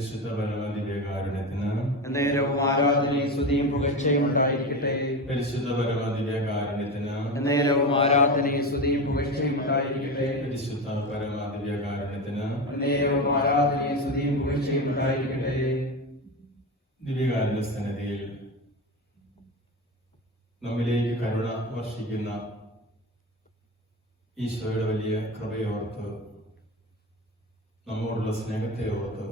പരിശുദ്ധ പരമദിവ്യകാരുണ്യത്തിന് നേരവും ആരാധനയും സ്തുതിയും പുകഴ്ചയും ഉണ്ടായിരിക്കട്ടെ. പരിശുദ്ധ പരമദിവ്യകാരുണ്യത്തിന് നേരവും ആരാധനയും സ്തുതിയും പുകഴ്ചയും ഉണ്ടായിരിക്കട്ടെ. പരിശുദ്ധ പരമദിവ്യകാരുണ്യത്തിന് നേരവും ആരാധനയും സ്തുതിയും പുകഴ്ചയും ഉണ്ടായിരിക്കട്ടെ. ദിവ്യകാരുണ്യ സന്നിധിയിൽ നമ്മിലേക്ക് കരുണ വർഷിക്കുന്ന ഈശോയുടെ വലിയ കൃപയോർത്ത്, നമ്മോടുള്ള സ്നേഹത്തെ ഓർത്ത്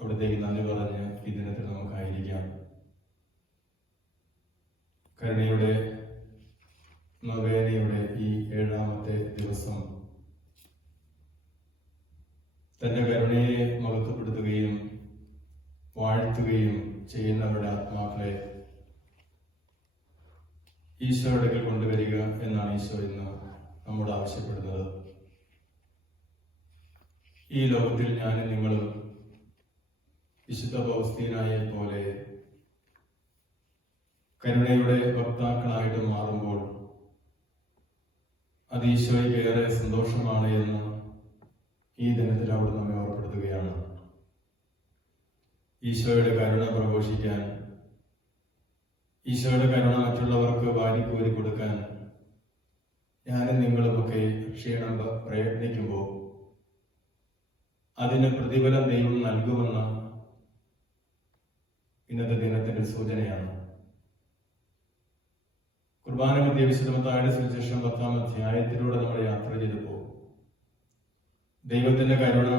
അവിടത്തേക്ക് നന്ദി പറഞ്ഞ് ഈ ദിനത്തിൽ നമുക്കായിരിക്കാം. കരുണയുടെ നൊവേനയുടെ ഈ 7ാമത്തെ ദിവസം തന്റെ കരുണയെ മഹത്വപ്പെടുത്തുകയും വാഴ്ത്തുകയും ചെയ്യുന്നവരുടെ ആത്മാക്കളെ ഈശോയുടെ അടുക്കൽ കൊണ്ടുവരിക എന്നാണ് ഈശോ ഇന്ന് നമ്മോട് ആവശ്യപ്പെടുന്നത്. ഈ ലോകത്തിൽ ഞാനും നിങ്ങളും വിശുദ്ധ പൗസ്തീനായെ പോലെ കരുണയുടെ വക്താക്കളായിട്ട് മാറുമ്പോൾ അത് ഈശോയ്ക്ക് ഏറെ സന്തോഷമാണ് എന്ന് ഈ ദിനത്തിൽ അവിടെ നമ്മെ ഓർപ്പെടുത്തുകയാണ്. ഈശോയുടെ കരുണ പ്രഘോഷിക്കാൻ, ഈശോയുടെ കരുണ മറ്റുള്ളവർക്ക് വാരിക്കോരി കൊടുക്കാൻ ഞാനും നിങ്ങളുമൊക്കെ ക്ഷീണം പ്രയത്നിക്കുമ്പോൾ അതിന് പ്രതിഫലം ദൈവം നൽകുമെന്ന ഇന്നത്തെ ദിനത്തിന്റെ സൂചനയാണ്. കുർബാന മധ്യ വിശുദ്ധ മത്തായിയുടെ സുവിശേഷം 10-ാം അധ്യായത്തിലൂടെ നമ്മൾ യാത്ര ചെയ്തപ്പോൾ ദൈവത്തിന്റെ കരുണ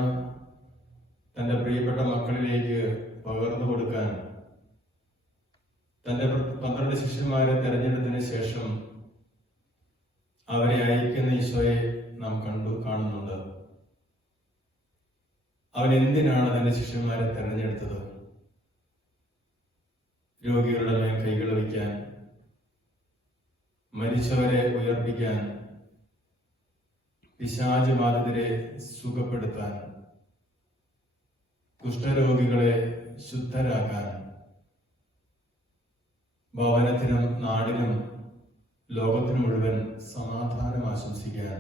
തന്റെ പ്രിയപ്പെട്ട മക്കളിലേക്ക് പകർന്നു കൊടുക്കാൻ തന്റെ 12 ശിഷ്യന്മാരെ തെരഞ്ഞെടുത്തതിന് ശേഷം അവരെ അയക്കുന്ന ഈശോയെ നാം കാണുന്നുണ്ട്. അവൻ എന്തിനാണ് തന്റെ ശിഷ്യന്മാരെ തെരഞ്ഞെടുത്തത്? രോഗികളുടെ മേൽ കൈകൾ വയ്ക്കാൻ, മരിച്ചവരെ ഉയർപ്പിക്കാൻ, പിശാച് ബാധിതരെ സുഖപ്പെടുത്താൻ, കുഷ്ഠരോഗികളെ ശുദ്ധരാക്കാൻ, ഭവനത്തിനും നാടിനും ലോകത്തിനു മുഴുവൻ സമാധാനം ആശംസിക്കാൻ,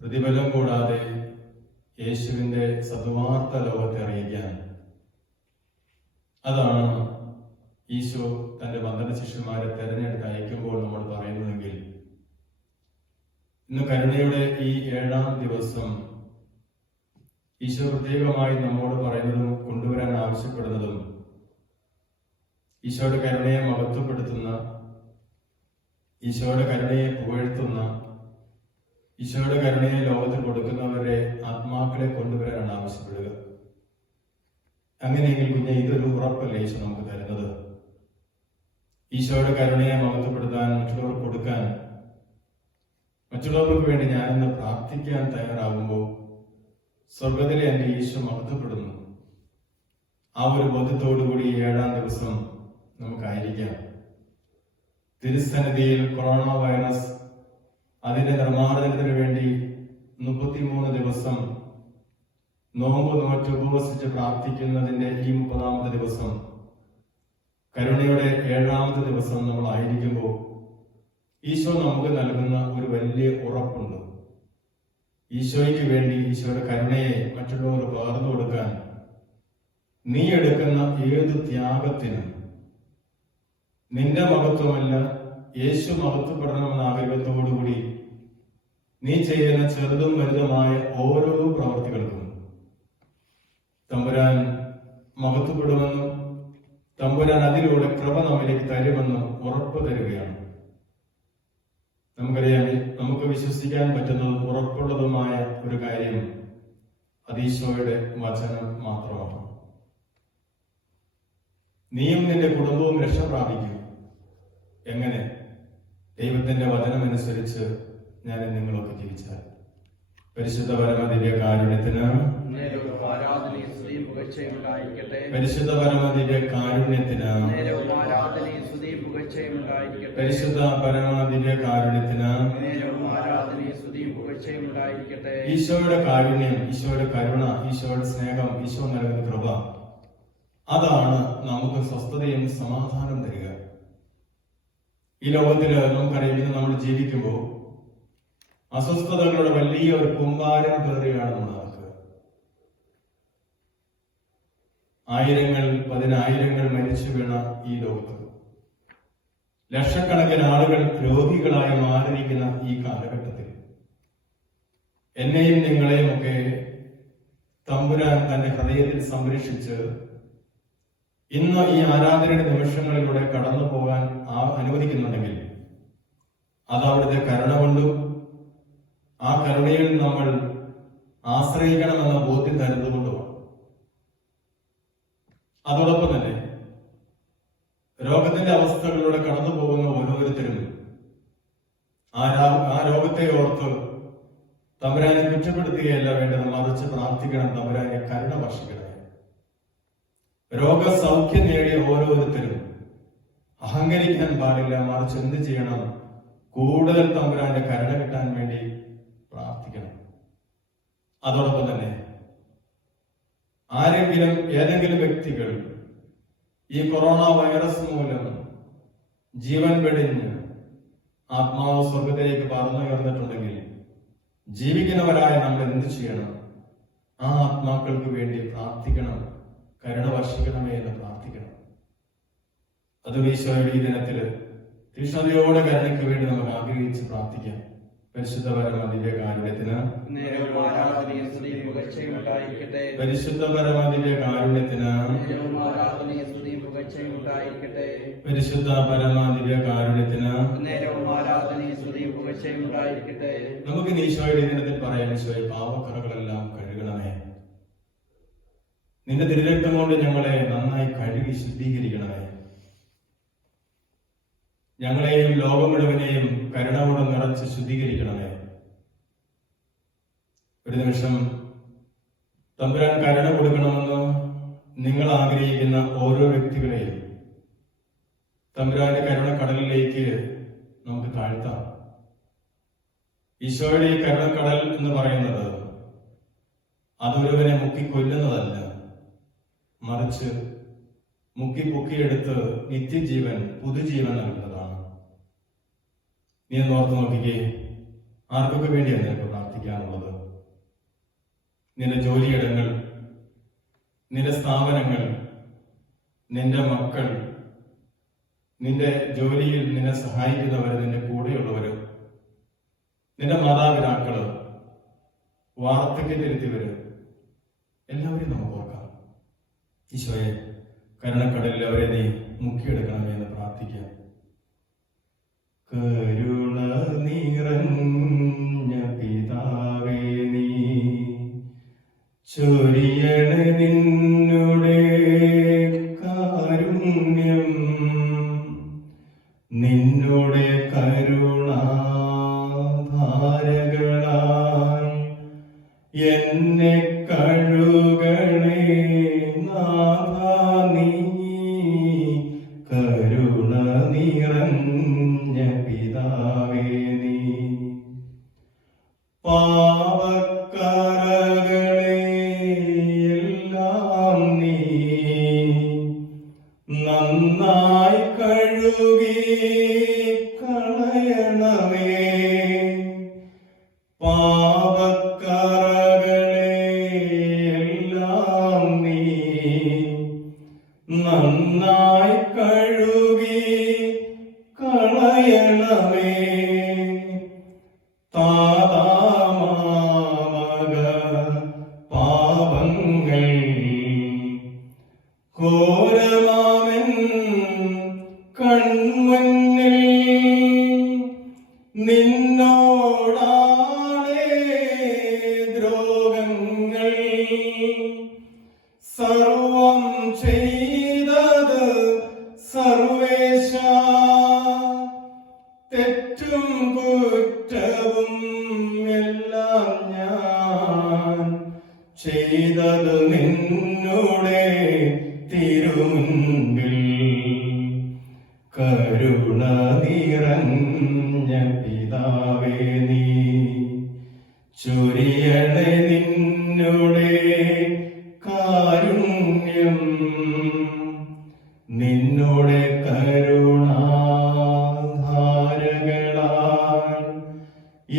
പ്രതിഫലം കൂടാതെ യേശുവിന്റെ സദ്വാർത്ത ലോകത്തെ അറിയിക്കാൻ. അതാണ് ഈശോ തന്റെ 12 ശിഷ്യന്മാരെ തെരഞ്ഞെടുത്ത് അയക്കുമ്പോൾ നമ്മൾ പറയുന്നതെങ്കിൽ, ഇന്ന് കരുണയുടെ ഈ 7ാം ദിവസം ഈശോ പ്രത്യേകമായി നമ്മോട് പറയുന്നതും കൊണ്ടുവരാൻ ആവശ്യപ്പെടുന്നതും ഈശോയുടെ കരുണയെ മഹത്വപ്പെടുത്തുന്ന, ഈശോയുടെ കരുണയെ പുകഴ്ത്തുന്ന, ഈശോയുടെ കരുണയെ ലോകത്തിൽ കൊടുക്കുന്നവരെ ആത്മാക്കളെ കൊണ്ടുവരാനാണ് ആവശ്യപ്പെടുക. അങ്ങനെയെങ്കിൽ കുഞ്ഞെ, ഇതൊരു ഉറപ്പല്ലേ ഈശോ നമുക്ക് തരുന്നത്? ഈശോയുടെ കരുണയെ മഹത്വപ്പെടുത്താൻ, മറ്റുള്ളവർക്ക് കൊടുക്കാൻ, മറ്റുള്ളവർക്ക് വേണ്ടി ഞാനിന്ന് പ്രാർത്ഥിക്കാൻ തയ്യാറാകുമ്പോൾ സ്വർഗത്തിലെ എൻ്റെ ഈശോ മഹത്വപ്പെടുന്നു. ആ ഒരു ബോധ്യത്തോടുകൂടി 7ാം ദിവസം നമുക്കായിരിക്കാം. തിരുസന്നിധിയിൽ കൊറോണ വൈറസ് അതിന്റെ നിർമ്മാർജ്ജനത്തിന് വേണ്ടി 33 ദിവസം നോമ്പ് നോറ്റ് ഉപവസിച്ച് പ്രാർത്ഥിക്കുന്നതിന്റെ ഈ 30ാമത്തെ ദിവസം, കരുണയുടെ 7ാമത്തെ ദിവസം നമ്മൾ ആയിരിക്കുമ്പോൾ ഈശോ നമുക്ക് നൽകുന്ന ഒരു വലിയ ഉറപ്പുണ്ട്. ഈശോയ്ക്ക് വേണ്ടി, ഈശോയുടെ കരുണയെ മറ്റുള്ളവർ പകർന്നു കൊടുക്കാൻ നീ എടുക്കുന്ന ഏത് ത്യാഗത്തിനും നിന്റെ മഹത്വമല്ല, യേശു മഹത്വപ്പെടണമെന്ന ആഗ്രഹത്തോടുകൂടി നീ ചെയ്യുന്ന ചെറുതും വലുതുമായ ഓരോ പ്രവർത്തികൾക്കും തമ്പുരാൻ മഹത്വപ്പെടുമെന്നും തമ്പുരാൻ അതിലൂടെ കൃപ നമ്മിലേക്ക് തരുമെന്നും ഉറപ്പ് തരികയാണ്. നമുക്കറിയാം, നമുക്ക് വിശ്വസിക്കാൻ പറ്റുന്നതും ഉറപ്പുള്ളതുമായ ഒരു കാര്യം അത് ഈശോയുടെ വചനം മാത്രമാണ്. നീയും നിന്റെ കുടുംബവും രക്ഷ പ്രാപിക്കും. എങ്ങനെ? ദൈവത്തിന്റെ വചനമനുസരിച്ച് ഞാൻ നിങ്ങളൊക്കെ ജീവിച്ചാൽ. പരിശുദ്ധ പരമദിവ്യകാരുണ്യത്തിന്, പരിശുദ്ധ പരമദിവ്യകാരുണ്യത്തിന്, പരിശുദ്ധ പരമദിവ്യകാരുണ്യത്തിന്, ഈശോയുടെ കാരുണ്യം, ഈശോയുടെ കരുണ, ഈശോയുടെ സ്നേഹം, ഈശോ നൽകുന്ന കൃപ, അതാണ് നമുക്ക് സ്വസ്ഥതയും സമാധാനം തരിക. ഈ ലോകത്തില് നമുക്കറിയാം, നമ്മൾ ജീവിക്കുമ്പോൾ അസ്വസ്ഥതകളുടെ വലിയ ഒരു കൂമ്പാരം കയറിയാണ് നമ്മൾ നടക്കുക. ആയിരങ്ങൾ പതിനായിരങ്ങൾ മരിച്ചു വീണ ഈ ലോകത്ത് ലക്ഷക്കണക്കിന് ആളുകൾ രോഗികളായി മാറിയിരിക്കുന്ന ഈ കാലഘട്ടത്തിൽ എന്നെയും നിങ്ങളെയും ഒക്കെ തമ്പുരാൻ തന്റെ ഹൃദയത്തിൽ സംരക്ഷിച്ച് ഇന്ന് ഈ ആരാധനയുടെ നിമിഷങ്ങളിലൂടെ കടന്നു പോകാൻ അനുവദിക്കുന്നുണ്ടെങ്കിൽ അത് അവിടുത്തെ കരുണ കൊണ്ടും ആ കരുണയിൽ നമ്മൾ ആശ്രയിക്കണമെന്ന ബോധ്യം തരുന്നതുകൊണ്ടുമാണ്. അതോടൊപ്പം തന്നെ രോഗത്തിന്റെ അവസ്ഥകളിലൂടെ കടന്നു പോകുന്ന ഓരോരുത്തരും ആ രോഗത്തെ ഓർത്ത് തമ്പുരാനെ കുറ്റപ്പെടുത്തുകയല്ല വേണ്ടത്, മറിച്ച് പ്രാർത്ഥിക്കണം, തമ്പുരാനെ കരുണ വർഷിക്കണം. രോഗസൗഖ്യം നേടിയ ഓരോരുത്തരും അഹങ്കരിക്കാൻ പാടില്ല, മറിച്ച് എന്ത് ചെയ്യണം? കൂടുതൽ തമ്പുരാന്റെ കരുണ കിട്ടാൻ വേണ്ടി പ്രാർത്ഥിക്കണം. അതോടൊപ്പം തന്നെ ഏതെങ്കിലും വ്യക്തികൾ ഈ കൊറോണ വൈറസ് മൂലം ജീവൻ വെടിഞ്ഞ് ആത്മാവ് സ്വർഗത്തിലേക്ക് പറന്നുയർന്നിട്ടുണ്ടെങ്കിൽ ജീവിക്കുന്നവരായ നമ്മൾ എന്ത് ചെയ്യണം? ആ ആത്മാക്കൾക്ക് വേണ്ടി പ്രാർത്ഥിക്കണം, കരുണ വർഷിക്കണമേ എന്ന് പ്രാർത്ഥിക്കണം. അതും ഈശോയുടെ ഈ ദിനത്തില് തീഷ്ണതയോടെ കരുണയ്ക്ക് വേണ്ടി നമുക്ക് ആഗ്രഹിച്ച് പ്രാർത്ഥിക്കാം. പരിശുദ്ധ പരമ ദിവ്യകാരുണ്യത്തിന് പരിശുദ്ധ പരമ ദിവ്യകാരുണ്യത്തിന് പരിശുദ്ധ പരമ ദിവ്യകാരുണ്യത്തിന് നമുക്ക് ഈശോയുടെ ദിനത്തിൽ പറയാം, ഈശോയെ പാപക്കറകളെല്ലാം കഴുകണമേ, നിന്റെ തിരുരക്തം കൊണ്ട് ഞങ്ങളെ നന്നായി കഴുകി ശുദ്ധീകരിക്കണമേ, ഞങ്ങളെയും ലോകം മുഴുവനെയും കരുണ കൊണ്ട് നിറച്ച് ശുദ്ധീകരിക്കണമേ. ഒരു നിമിഷം തമ്പുരാൻ കരുണ കൊടുക്കണമെന്ന് നിങ്ങൾ ആഗ്രഹിക്കുന്ന ഓരോ വ്യക്തികളെയും തമ്പുരാന്റെ കരുണ കടലിലേക്ക് നമുക്ക് താഴ്ത്താം. ഈശോയുടെ ഈ കരുണക്കടൽ എന്ന് പറയുന്നത് അതൊരുവനെ മുക്കിക്കൊല്ലുന്നതല്ല, മറിച്ച് മുക്കിപ്പൊക്കിയെടുത്ത് നിത്യജീവൻ പുതുജീവൻ നൽകുന്നതാണ്. നീ ഓർത്ത് നോക്കിക്കേ, ആർക്കൊക്കെ വേണ്ടിയാണ് നിനക്ക് പ്രാർത്ഥിക്കാനുള്ളത്? നിന്റെ ജോലിയിടങ്ങൾ, നിന്റെ സ്ഥാപനങ്ങൾ, നിന്റെ മക്കൾ, നിന്റെ ജോലിയിൽ നിന്നെ സഹായിക്കുന്നവര്, നിന്റെ കൂടെയുള്ളവര്, നിന്റെ മാതാപിതാക്കള്, വാർദ്ധക്യത്തിലെത്തിയവര്, എല്ലാവരെയും നമുക്ക് ഓർക്കാം. ഈശോയെ കരുണക്കടലിൽ അവരെ നീ മുക്കിയെടുക്കണമേ എന്ന് പ്രാർത്ഥിക്കാം. കരുണ നിറഞ്ഞ പിതാവേ, നീ ചൊരിയണ നിന്നുടെ കാരുണ്യം, നിന്നുടെ കരുണാധാരകളാൽ എന്നെ കഴുകണേ നാഥാ, നീ കരുണ നിറഞ്ഞ പിതാവേ, നീ പാപക്കറകളെ എല്ലാം നീ നന്നായി കഴുകി കളയണമേ, പാപക്കറകളെ എല്ലാം നീ നന്നായി കഴുകി കളയണമേ. താതാമാമക പാപങ്ങൾ ഘോരമാമൻ കൺമുന്നിൽ നിന്നോടാണേ ദ്രോഹങ്ങൾ സർവം ചെയ്തത് സർവേശ, തെറ്റും കുറ്റവും എല്ലാം ഞാൻ ചെയ്തത് നിന്നുടെ തിരുമുൻപിൽ. കരുണ നിറഞ്ഞ പിതാവേ, നീ ചൊരിയണേ നിന്നുടെ കാരുണ്യം, നിന്നുടെ കരുണാധാരകളാൽ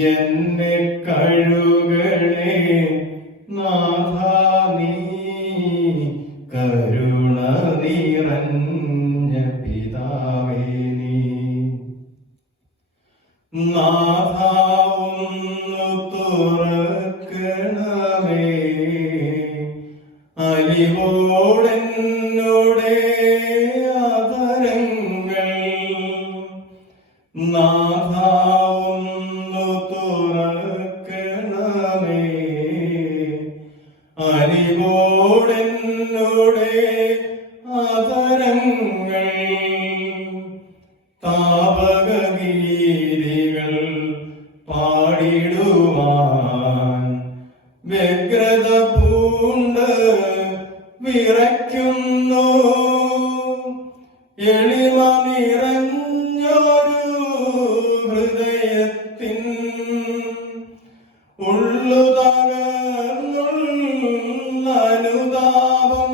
എന്നെ കഴുകണേ നാഥാ, നീ കരു അലിവോടെന്നോടെ ആദരങ്ങൾ നാഥാവുന്നു തുറക്കണമേ. അലിവോടെന്നോടെ ആദരങ്ങൾ താപകഗീതികൾ പാടിടുവാൻ വ്യഗ്രത പൂണ്ട് വിറയ്ക്കുന്നു. എളിമ നിറഞ്ഞൊരു ഹൃദയത്തിൻ ഉള്ളു തകർന്നുള്ള അനുതാപം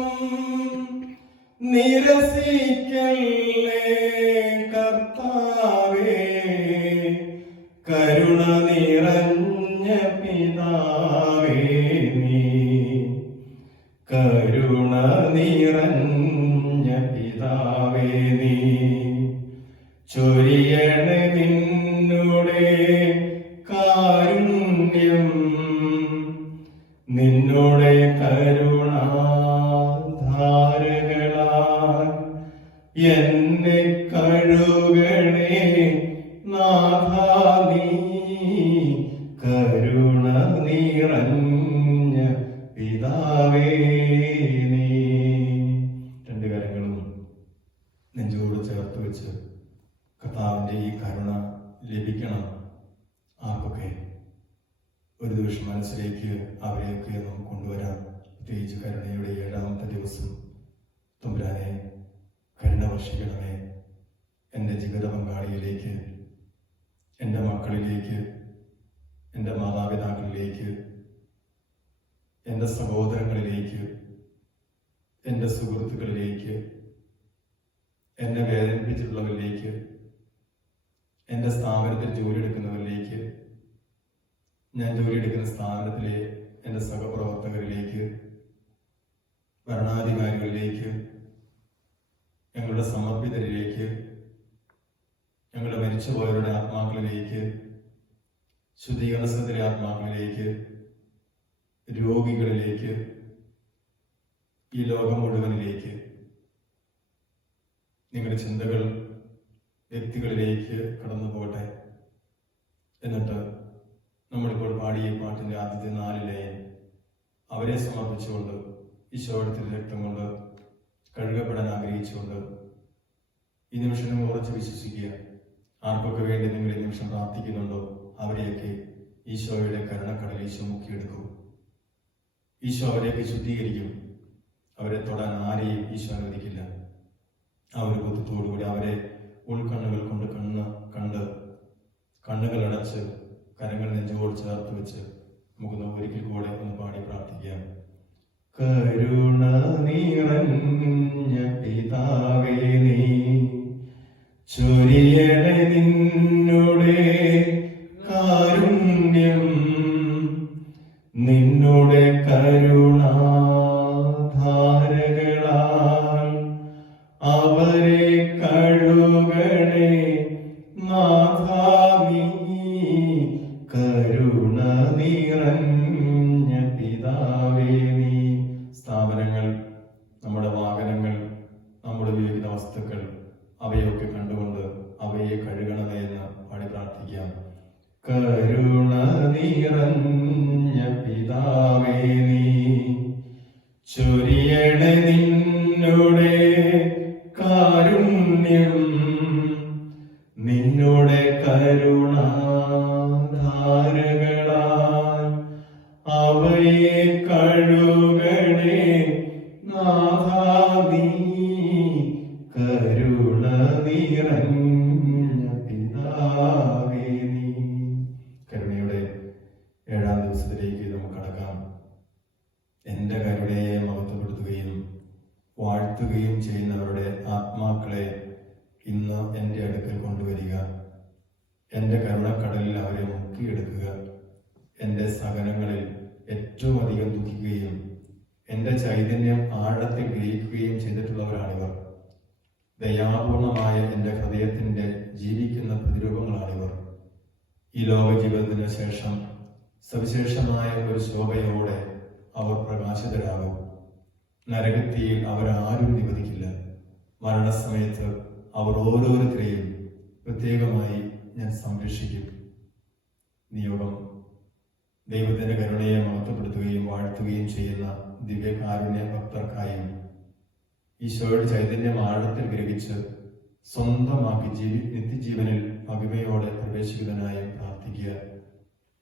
നിരസിക്കല്ലേ കർത്താവേ. കരുണ നിറഞ്ഞ പിതാവേ നീ, കരുണ നിറഞ്ഞ പിതാവേ നീ, ചൊരിയണേ നിന്നുടെ കാരുണ്യം, നിന്നുടെ കരുണാധാരകളാൽ എന്നെ കഴുകണേ നാഥാ നീ, കരുണ നിറഞ്ഞ പിതാവേ നീ. രണ്ട് കരങ്ങളും നെഞ്ചോട് ചേർത്ത് വെച്ച് കർത്താവിന്റെ ഈ കരുണ ലഭിക്കണം. ആർക്കൊക്കെ ഒരു ദിവസം മനസ്സിലേക്ക് അവരെയൊക്കെ നമുക്ക് കൊണ്ടുവരാം. പ്രത്യേകിച്ച് കരുണയുടെ 7ാമത്തെ ദിവസം. തമ്പുരാനെ, കരുണ വർഷിക്കണമേ എൻ്റെ ജീവിത പങ്കാളിയിലേക്ക്, എൻ്റെ മക്കളിലേക്ക്, എൻ്റെ മാതാപിതാക്കളിലേക്ക്, എൻ്റെ സഹോദരങ്ങളിലേക്ക്, എൻ്റെ സുഹൃത്തുക്കളിലേക്ക്, എന്നെ വേദനിപ്പിച്ചിട്ടുള്ളവരിലേക്ക്, എൻ്റെ സ്ഥാപനത്തിൽ ജോലിയെടുക്കുന്നവരിലേക്ക്, ഞാൻ ജോലിയെടുക്കുന്ന സ്ഥാപനത്തിലെ എൻ്റെ സഹപ്രവർത്തകരിലേക്ക്, ഭരണാധികാരികളിലേക്ക്, ഞങ്ങളുടെ സമർപ്പിതരിലേക്ക്, ഞങ്ങളുടെ മരിച്ചുപോയവരുടെ ആത്മാക്കളിലേക്ക്, ശുദ്ധീകരണത്തിലെ ആത്മാക്കളിലേക്ക്, രോഗികളിലേക്ക്, ഈ ലോകം മുഴുവനിലേക്ക്, നിങ്ങളുടെ ചിന്തകൾ വ്യക്തികളിലേക്ക് കടന്നു പോകട്ടെ. എന്നിട്ട് നമ്മളിപ്പോൾ പാടിയ പാട്ടിൻ്റെ ആദ്യത്തെ 4 ലൈൻ അവരെ സമർപ്പിച്ചുകൊണ്ട് ഈശോയുടെ രക്തം കൊണ്ട് കഴുകപ്പെടാൻ ആഗ്രഹിച്ചുകൊണ്ട് ഈ നിമിഷം ഉറച്ച് വിശ്വസിക്കുക. ആർക്കൊക്കെ വേണ്ടി നിങ്ങൾ ഈ നിമിഷം പ്രാർത്ഥിക്കുന്നുണ്ടോ അവരെയൊക്കെ ഈശോയുടെ കരുണക്കടൽ ഈശോ മുക്കിയെടുക്കും. ഈശോ അവരെയൊക്കെ ശുദ്ധീകരിക്കും. അവരെ തൊടാൻ ആരെയും ഈശോ അനുവദിക്കില്ല. ആ ഒരു ബോധത്തോടുകൂടി അവരെ ഉൾക്കണ്ണുകൾ കൊണ്ട് കണ്ണുകൾ അടച്ച് കരങ്ങൾ നെഞ്ചോട് ചേർത്ത് വെച്ച് നമുക്ക് ഒരിക്കൽ കൂടെ ഒന്ന് പാടി പ്രാർത്ഥിക്കാം. കരുണ നിറഞ്ഞ പിതാവേ നീ, ചൊരിയണേ നിന്നുടെ കാരുണ്യം, നിന്നുടെ കരുണാധാരകളാൽ അവരെ കഴുകണേ നാഥാ നീ, കരുണ നിറഞ്ഞ പിതാവേ നീ. സ്ഥാപനങ്ങൾ, നമ്മുടെ വാഹനങ്ങൾ, നമ്മുടെ ഉപയോഗിക്കുന്ന വസ്തുക്കൾ, അവയൊക്കെ കണ്ടുകൊണ്ട് അവയെ കഴുകണമേ എന്ന് പാടി പ്രാർത്ഥിക്കാം. കരുണ നിറഞ്ഞ പിതാവേ നീ, ചൊരിയണേ നിന്നുടെ കാരുണ്യം, നിന്നുടെ കരുണാധാരകളാൽ അവയെ കഴുകണേ നാഥാ നീ, കരുണ നിറഞ്ഞ പിതാവേ നീ. കരുണയുടെ 7ാം ദിവസത്തിലേക്ക് നമുക്ക് കടക്കാം. എൻ്റെ കരുണയെ മഹത്വപ്പെടുത്തുകയും വാഴ്ത്തുകയും ചെയ്യുന്നവരുടെ ആത്മാക്കളെ ഇന്ന് എൻ്റെ അടുക്കൽ കൊണ്ടുവരിക. എൻ്റെ കരുണക്കടലിൽ അവരെ മുക്കിയെടുക്കുക. എൻ്റെ സഹനങ്ങളിൽ ഏറ്റവും അധികം ദുഃഖിക്കുകയും എൻ്റെ ചൈതന്യം ആഴത്തിൽ ഗ്രഹിക്കുകയും ചെയ്തിട്ടുള്ളവരാണിവർ. ദയാപൂർണമായ എൻ്റെ ഹൃദയത്തിൻ്റെ ജീവിക്കുന്ന പ്രതിരൂപങ്ങളാണിവർ. ഈ ലോക ജീവിതത്തിന് ശേഷം സവിശേഷമായ ഒരു ശോഭയോടെ അവർ പ്രകാശിതരാകും. നരകത്തിയിൽ അവരാരും നിവധിക്കില്ല. മരണസമയത്ത് അവർ ഓരോരുത്തരെയും പ്രത്യേകമായി ഞാൻ സംരക്ഷിക്കും. നിയോഗം: ദൈവത്തിന്റെ കരുണയെ മഹത്വപ്പെടുത്തുകയും വാഴ്ത്തുകയും ചെയ്യുന്ന ദിവ്യകാരുണ്യ ഭക്തർക്കായും ഈശോയുടെ ചൈതന്യം ആഴത്തിൽ ഗ്രഹിച്ച് സ്വന്തമാക്കി നിത്യജീവനിൽ മഹിമയോടെ പ്രവേശിക്കുന്നതിനായും പ്രാർത്ഥിക്കുക.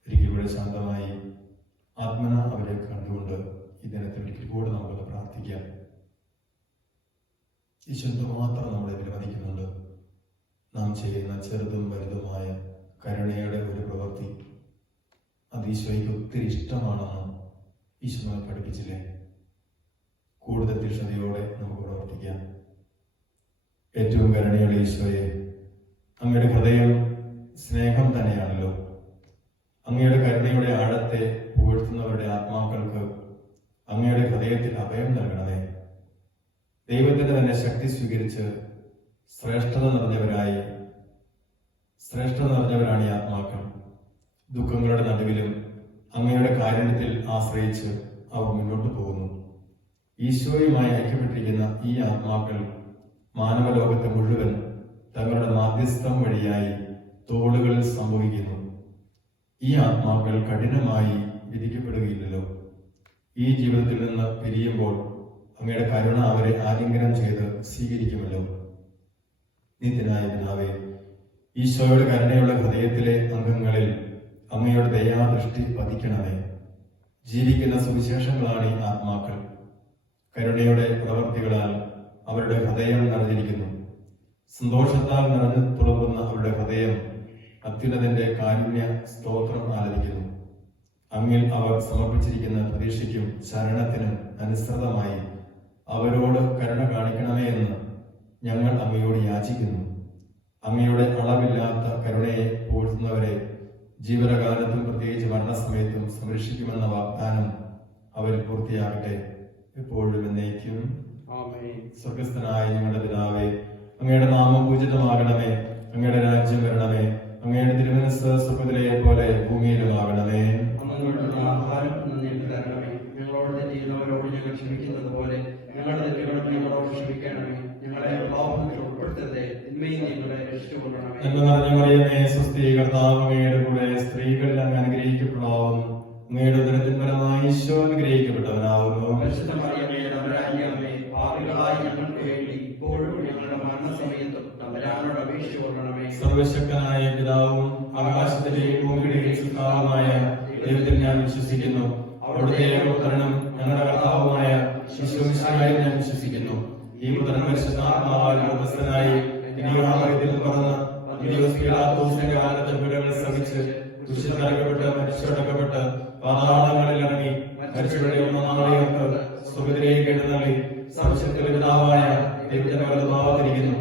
ഒരിക്കലൂടെ ശാന്തമായി ആത്മന അവരെ കണ്ടുകൊണ്ട് ഈ ദിനത്തിൽ ഒരിക്കൽ കൂടെ നമുക്കൊന്ന് പ്രാർത്ഥിക്കാം. ഈശോ മാത്രം നമ്മളെ വിലമതിക്കുന്നുണ്ട്. നാം ചെയ്യുന്ന ചെറുതും വലുതുമായ കരുണയുടെ ഒരു പ്രവൃത്തി അത് ഈശോയ്ക്ക് ഒത്തിരി ഇഷ്ടമാണെന്ന് ഈശോ നമ്മെ പഠിപ്പിച്ചില്ലേ? കൂടുതൽ തീക്ഷ്ണതയോടെ നമുക്ക് പ്രവർത്തിക്കാം. ഏറ്റവും കരുണയുള്ള ഈശോയെ, അങ്ങയുടെ ഹൃദയം സ്നേഹം തന്നെയാണല്ലോ. അങ്ങയുടെ കരുണയുടെ ആഴത്തെ പുകഴ്ത്തുന്നവരുടെ ആത്മാക്കൾക്ക് അങ്ങയുടെ ഹൃദയത്തിൽ അഭയം നൽകണമേ. ദൈവത്തിന്റെ തന്നെ ശക്തി സ്വീകരിച്ച് ശ്രേഷ്ഠത നിറഞ്ഞവരാണ് ഈ ആത്മാക്കൾ. ദുഃഖങ്ങളുടെ നടുവിലും അങ്ങയുടെ കാരുണ്യത്തിൽ ആശ്രയിച്ച് അവർ മുന്നോട്ട് പോകുന്നു. ഈശോയുമായി ഐക്യപ്പെട്ടിരിക്കുന്ന ഈ ആത്മാക്കൾ മാനവലോകത്തെ മുഴുവൻ തങ്ങളുടെ മാധ്യസ്ഥം വഴിയായി തോളുകളിൽ സംഭവിക്കുന്നു. ഈ ആത്മാക്കൾ കഠിനമായി വിധിക്കപ്പെടുകയില്ലല്ലോ. ഈ ജീവിതത്തിൽ നിന്ന് പിരിയുമ്പോൾ അങ്ങയുടെ കരുണ അവരെ ആലിംഗനം ചെയ്ത് സ്വീകരിക്കുമല്ലോ. നിത്യനായ പിതാവേ, ഈശോയുടെ കരുണയുള്ള ഹൃദയത്തിലെ അംഗങ്ങളിൽ അങ്ങയുടെ ദയാദൃഷ്ടി പതിക്കണമേ. ജീവിക്കുന്ന സുവിശേഷങ്ങളാണ് ഈ ആത്മാക്കൾ. കരുണയുടെ പ്രവൃത്തികളാൽ അവരുടെ ഹൃദയം നിറഞ്ഞിരിക്കുന്നു. സന്തോഷത്താൽ നിറഞ്ഞു തുളുമ്പുന്ന അവരുടെ ഹൃദയം അത്യുന്നതന്റെ കാരുണ്യ സ്തോത്രം ആലപിക്കുന്നു. അങ്ങിൽ അവർ സമർപ്പിച്ചിരിക്കുന്ന പ്രതീക്ഷയ്ക്കും ശരണത്തിനും അനുസൃതമായി അവരോട് കരുണ കാണിക്കണമേ എന്ന് ഞങ്ങൾ അങ്ങയോട് യാചിക്കുന്നു. അങ്ങയുടെ അളവില്ലാത്ത കരുണയെ പുകഴ്ത്തുന്നവരെ ജീവനകാലത്തും പ്രത്യേകിച്ച് മരണസമയത്തും സംരക്ഷിക്കുമെന്ന വാഗ്ദാനം അവരിൽ പൂർത്തിയാകട്ടെ, എപ്പോഴും എന്നേക്കും. സ്വർഗസ്ഥനായ ഞങ്ങളുടെ പിതാവേ, അങ്ങയുടെ നാമം പൂജിതമാകണമേ. അങ്ങയുടെ രാജ്യം വരണമേ. അങ്ങയുടെ തിരുമനസ്സ് സ്വർഗ്ഗത്തിലെ പോലെ ഭൂമിയിലുമാകണമേ. ആഹാരം തരണമേ. ഞങ്ങളോട് തെറ്റിയുന്നവരോട് ഞങ്ങൾ ക്ഷമിക്കുന്നത് പോലെ ഞങ്ങളുടെ തെറ്റുകളും ഞങ്ങളോട് ക്ഷമിക്കണമേ. ഞങ്ങളെ പ്രലോഭനത്തിൽ ഉൾപ്പെടുത്തരുതേ, തിന്മയിൽ ഞങ്ങളെ രക്ഷിച്ചുകൊള്ളണമേ. സ്വസ്തി, കർത്താവ് അങ്ങയുടെ കൂടെ സ്ത്രീകളിൽ അങ്ങ് അനുഗ്രഹിക്കപ്പെടാവുന്നു. അങ്ങയുടെ ഉദരത്തിൻ ഫലമായി ഈശോ അനുഗ്രഹിക്കപ്പെട്ടവനാവുന്നു. പരിശുദ്ധ മറിയമേ, തമ്പുരാന്റമ്മേ, പാപികളായ ഞങ്ങൾക്ക് വേണ്ടി ഇപ്പോഴും ഞങ്ങളുടെ മരണസമയത്തും തമ്പുരാനോട് അപേക്ഷിച്ചുകൊള്ളണമേ. സർവശക്തനായ പിതാവും ആകാശത്തിലെയും ഭൂമിയുടെയും സൃഷ്ടാവുമായ ദൈവത്തിൽ ഞാൻ വിശ്വസിക്കുന്നു. അവിടുത്തെ ഏകപുത്രനും ഞങ്ങളുടെ കർത്താവുമായ യേശുമിശിഹായിൽ ഞാൻ വിശ്വസിക്കുന്നു. ഈ പുത്രൻ പരിശുദ്ധാത്മാവാൽ ഗർഭസ്ഥനായി കന്യകാമറിയത്തിൽ പിറന്ന് പീലാത്തോസിന്റെ കാലത്ത് പീഡകൾ സഹിച്ച് കുരിശിൽ തറയ്ക്കപ്പെട്ട് മരിച്ചടക്കപ്പെട്ട് പാതാളങ്ങളിൽ ഇറങ്ങി മരിച്ചവരുടെ ഒന്നാം ഉയർത്ത് സ്വർഗ്ഗത്തിലേക്ക് എഴുന്നള്ളി സർവശക്തിയുടെ പിതാവായ ദൈവത്തിന്റെ വലതുഭാഗത്തിരിക്കുന്നു.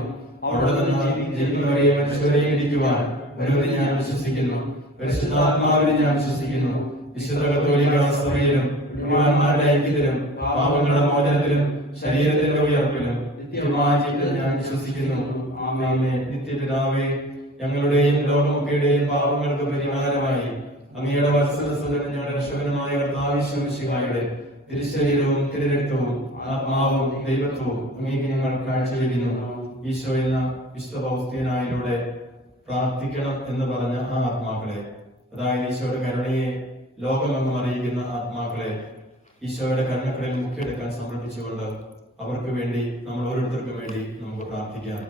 അവിടെ നിന്ന് ജനിക്കുന്നവരെയും മരിച്ചവരെയും ഇരിക്കുവാൻ വരുമെന്ന് ഞാൻ വിശ്വസിക്കുന്നു. പരിശുദ്ധാത്മാവിനെ ഞാൻ വിശ്വസിക്കുന്നു. വിശുദ്ധ കത്തോലിക്ക സഭയിലും പുണ്യവാന്മാരുടെ ഐക്യത്തിലും പാപങ്ങളുടെ മോചനത്തിലും ശരീരത്തിന്റെ ഉയർപ്പിലും നിത്യമായ ജീവിതത്തിൽ ഞാൻ വിശ്വസിക്കുന്നു. ആമേൻ. നിത്യപിതാവേ, ഞങ്ങളുടെയും ലോകമൊക്കെയുടെയും പാപങ്ങൾക്ക് പരിഹാരമായി അങ്ങയുടെ വത്സലസുതനും ഞങ്ങളുടെ രക്ഷകനുമായ കർത്താവ് യേശുമിശിഹായുടെ തിരുശരീരവും തിരുരക്തവും ആത്മാവും ദൈവത്വവും അങ്ങേക്ക് ഞങ്ങൾ കാഴ്ചവെക്കുന്നു. ഈശോ എന്ന വിശുദ്ധ പൗസ്ത്യനായിലൂടെ പ്രാർത്ഥിക്കണം എന്ന് പറഞ്ഞ ആ ആത്മാക്കളെ, അതായത് ഈശോയുടെ കരുണയെ ലോകമെങ്ങും അറിയിക്കുന്ന ആത്മാക്കളെ ഈശോയുടെ കരുണകളിൽ മുക്കിയെടുക്കാൻ സമർപ്പിച്ചുകൊണ്ട് അവർക്ക് വേണ്ടി, നമ്മൾ ഓരോരുത്തർക്കും വേണ്ടി നമുക്ക് പ്രാർത്ഥിക്കാം.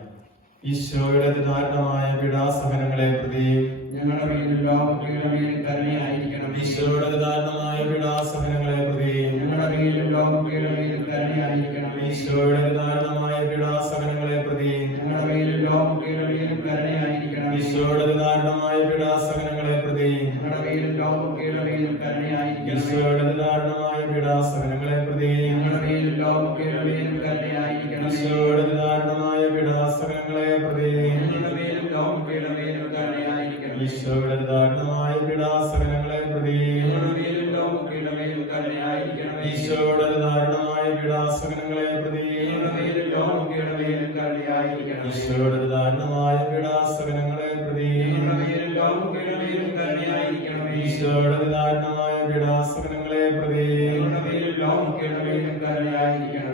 ഈശോയുടെ അതിദാരുണമായ പീഡാസഹനങ്ങളെ പ്രതിയും ഞങ്ങളുടെ മേലും ലോകത്തിന്റെ മേലും കരുണയായിരിക്കണം. ഈശോയുടെ അതിദാരുണമായ പീഡാസഹനങ്ങളെ പ്രതിയും ഞങ്ങളുടെ മേലും ലോകത്തിന്റെ മേലും കരുണയായിരിക്കണം. ഈശോയുടെ അതിദാരുണമായ പീഡാസഹനങ്ങളെ പ്രതിയും ഞങ്ങളുടെ മേലും ലോകത്തിന്റെ മേലും കരുണയായിരിക്കണം. ഈശോയുടെ അതിദാരുണമായ പീഡാസഹനങ്ങളെ പ്രതിയും ഞങ്ങളുടെ മേലും ലോകത്തിന്റെ മേലും കരുണയായിരിക്കണം. ഈശോയുടെ അതിദാരുണമായ പീഡാസഹനങ്ങളെ പ്രതിയും ഞങ്ങളുടെ മേലും ലോകത്തിന്റെ മേലും കരുണയായിരിക്കണം. ഈശോയുടെ അതിദാരുണമായ പീഡാസഹനങ്ങളെ പ്രതിയും ഞങ്ങളുടെ മേലും ലോകത്തിന്റെ മേലും കരുണയായിരിക്കണം. ഈശോയുടെ അതിദാരുണമായ പീഡാസഹനങ്ങളെ പ്രതിയും ഞങ്ങളുടെ മേലും ലോകത്തിന്റെ മേലും കരുണയായിരിക്കണം. ഈശോയുടെ അതിദാരുണമായ പീഡാസഹനങ്ങളെ പ്രതിയും ഞങ്ങളുടെ മേലും ലോകത്തിന്റെ മേലും കരുണയായിരിക്കണം. ഈശോയുടെ അതിദാരുണമായ പീഡാസഹനങ്ങളെ പ്രതിയും ഞങ്ങളുടെ മേലും ലോകത്തിന്റെ മേലും കരുണയായിരിക്കണം. ഈശോയുടെ അതിദാരുണമായ പീഡാസഹനങ്ങളെ പ്രതിയും ഞങ്ങളുടെ മേലും ലോകത്തിന്റെ മേലും കരുണയായിരിക്കണം.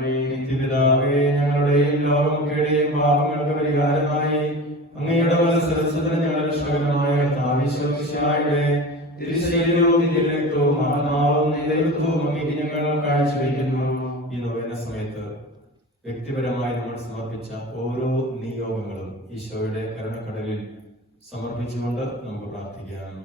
അങ്ങേക്ക് ഞങ്ങൾ കാഴ്ചവെക്കുന്നു. ഈ നൊവേന സമയത്ത് വ്യക്തിപരമായി നമ്മൾ സമർപ്പിച്ച ഓരോ നിയോഗങ്ങളും ഈശോയുടെ കരുണക്കടലിൽ സമർപ്പിച്ചുകൊണ്ട് നമുക്ക് പ്രാർത്ഥിക്കാം.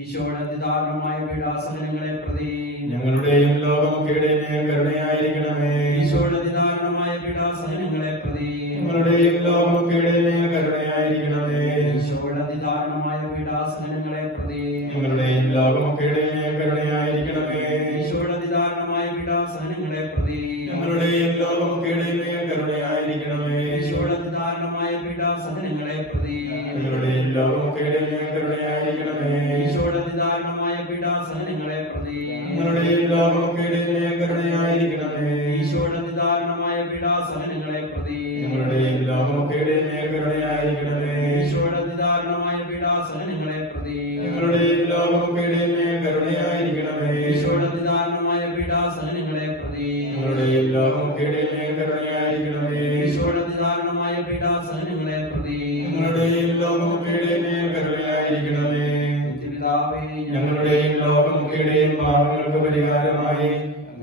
ഈശോയുടെ അതിദാരുണമായ പീഡാസഹനങ്ങളെ പ്രതി ഞങ്ങളുടെയും ലോകമൊക്കെയുടെയും മേൽ കരുണയായിരിക്കണമേ. ഈശോയുടെ അതിദാരുണമായ പീഡാസഹനങ്ങളെ പ്രതി ഞങ്ങളുടെയും ലോകമൊക്കെയുടെയും മേൽ കരുണയായിരിക്കണമേ. ഈശോയുടെ അതിദാരുണമായ പീഡാസഹനങ്ങളെ പ്രതി ഞങ്ങളുടെയും ലോകമൊക്കെയുടെയും മേൽ കരുണയായിരിക്കണമേ. ഈശോയുടെ അതിദാരുണമായ പീഡാസഹനങ്ങളെ പ്രതി ഞങ്ങളുടെയും ലോകമൊക്കെയുടെയും മേൽ കരുണയായിരിക്കണമേ. ഈശോയുടെ അതിദാരുണമായ പീഡാസഹനങ്ങളെ പ്രതി ഞങ്ങളുടെയും ലോകമൊക്കെയുടെയും മേൽ കരുണയായിരിക്കണമേ. ഈശോയുടെ അതിദാരുണമായ പീഡാസഹനങ്ങളെ പ്രതി ഞങ്ങളുടെയും ലോകമൊക്കെയുടെയും മേൽ കരുണയായിരിക്കണമേ. ഈശോയുടെ അതിദാരുണമായ പീഡാസഹനങ്ങളെ പ്രതി ഞങ്ങളുടെയും ലോകമൊക്കെയുടെയും മേൽ കരുണയായിരിക്കണമേ. ഈശോയുടെ അതിദാരുണമായ പീഡാസഹനങ്ങളെ പ്രതി ഞങ്ങളുടെയും ലോകമൊക്കെയുടെയും മേൽ കരുണയായിരിക്കണമേ. ഈശോയുടെ അതിദാരുണമായ പീഡാസഹനങ്ങളെ പ്രതി ഞങ്ങളുടെയും ലോകമൊക്കെയുടെയും മേൽ കരുണയായിരിക്കണമേ. ഈശോയുടെ അതിദാരുണമായ പീഡാസഹനങ്ങളെ പ്രതി ഞങ്ങളുടെയും ലോകമൊക്കെയുടെയും മേൽ കരുണയായിരിക്കണമേ. പിതാവേ, ഞങ്ങളുടെയും ലോകമൊക്കെയുടെയും പാപങ്ങൾക്ക് പരിഹാരമായി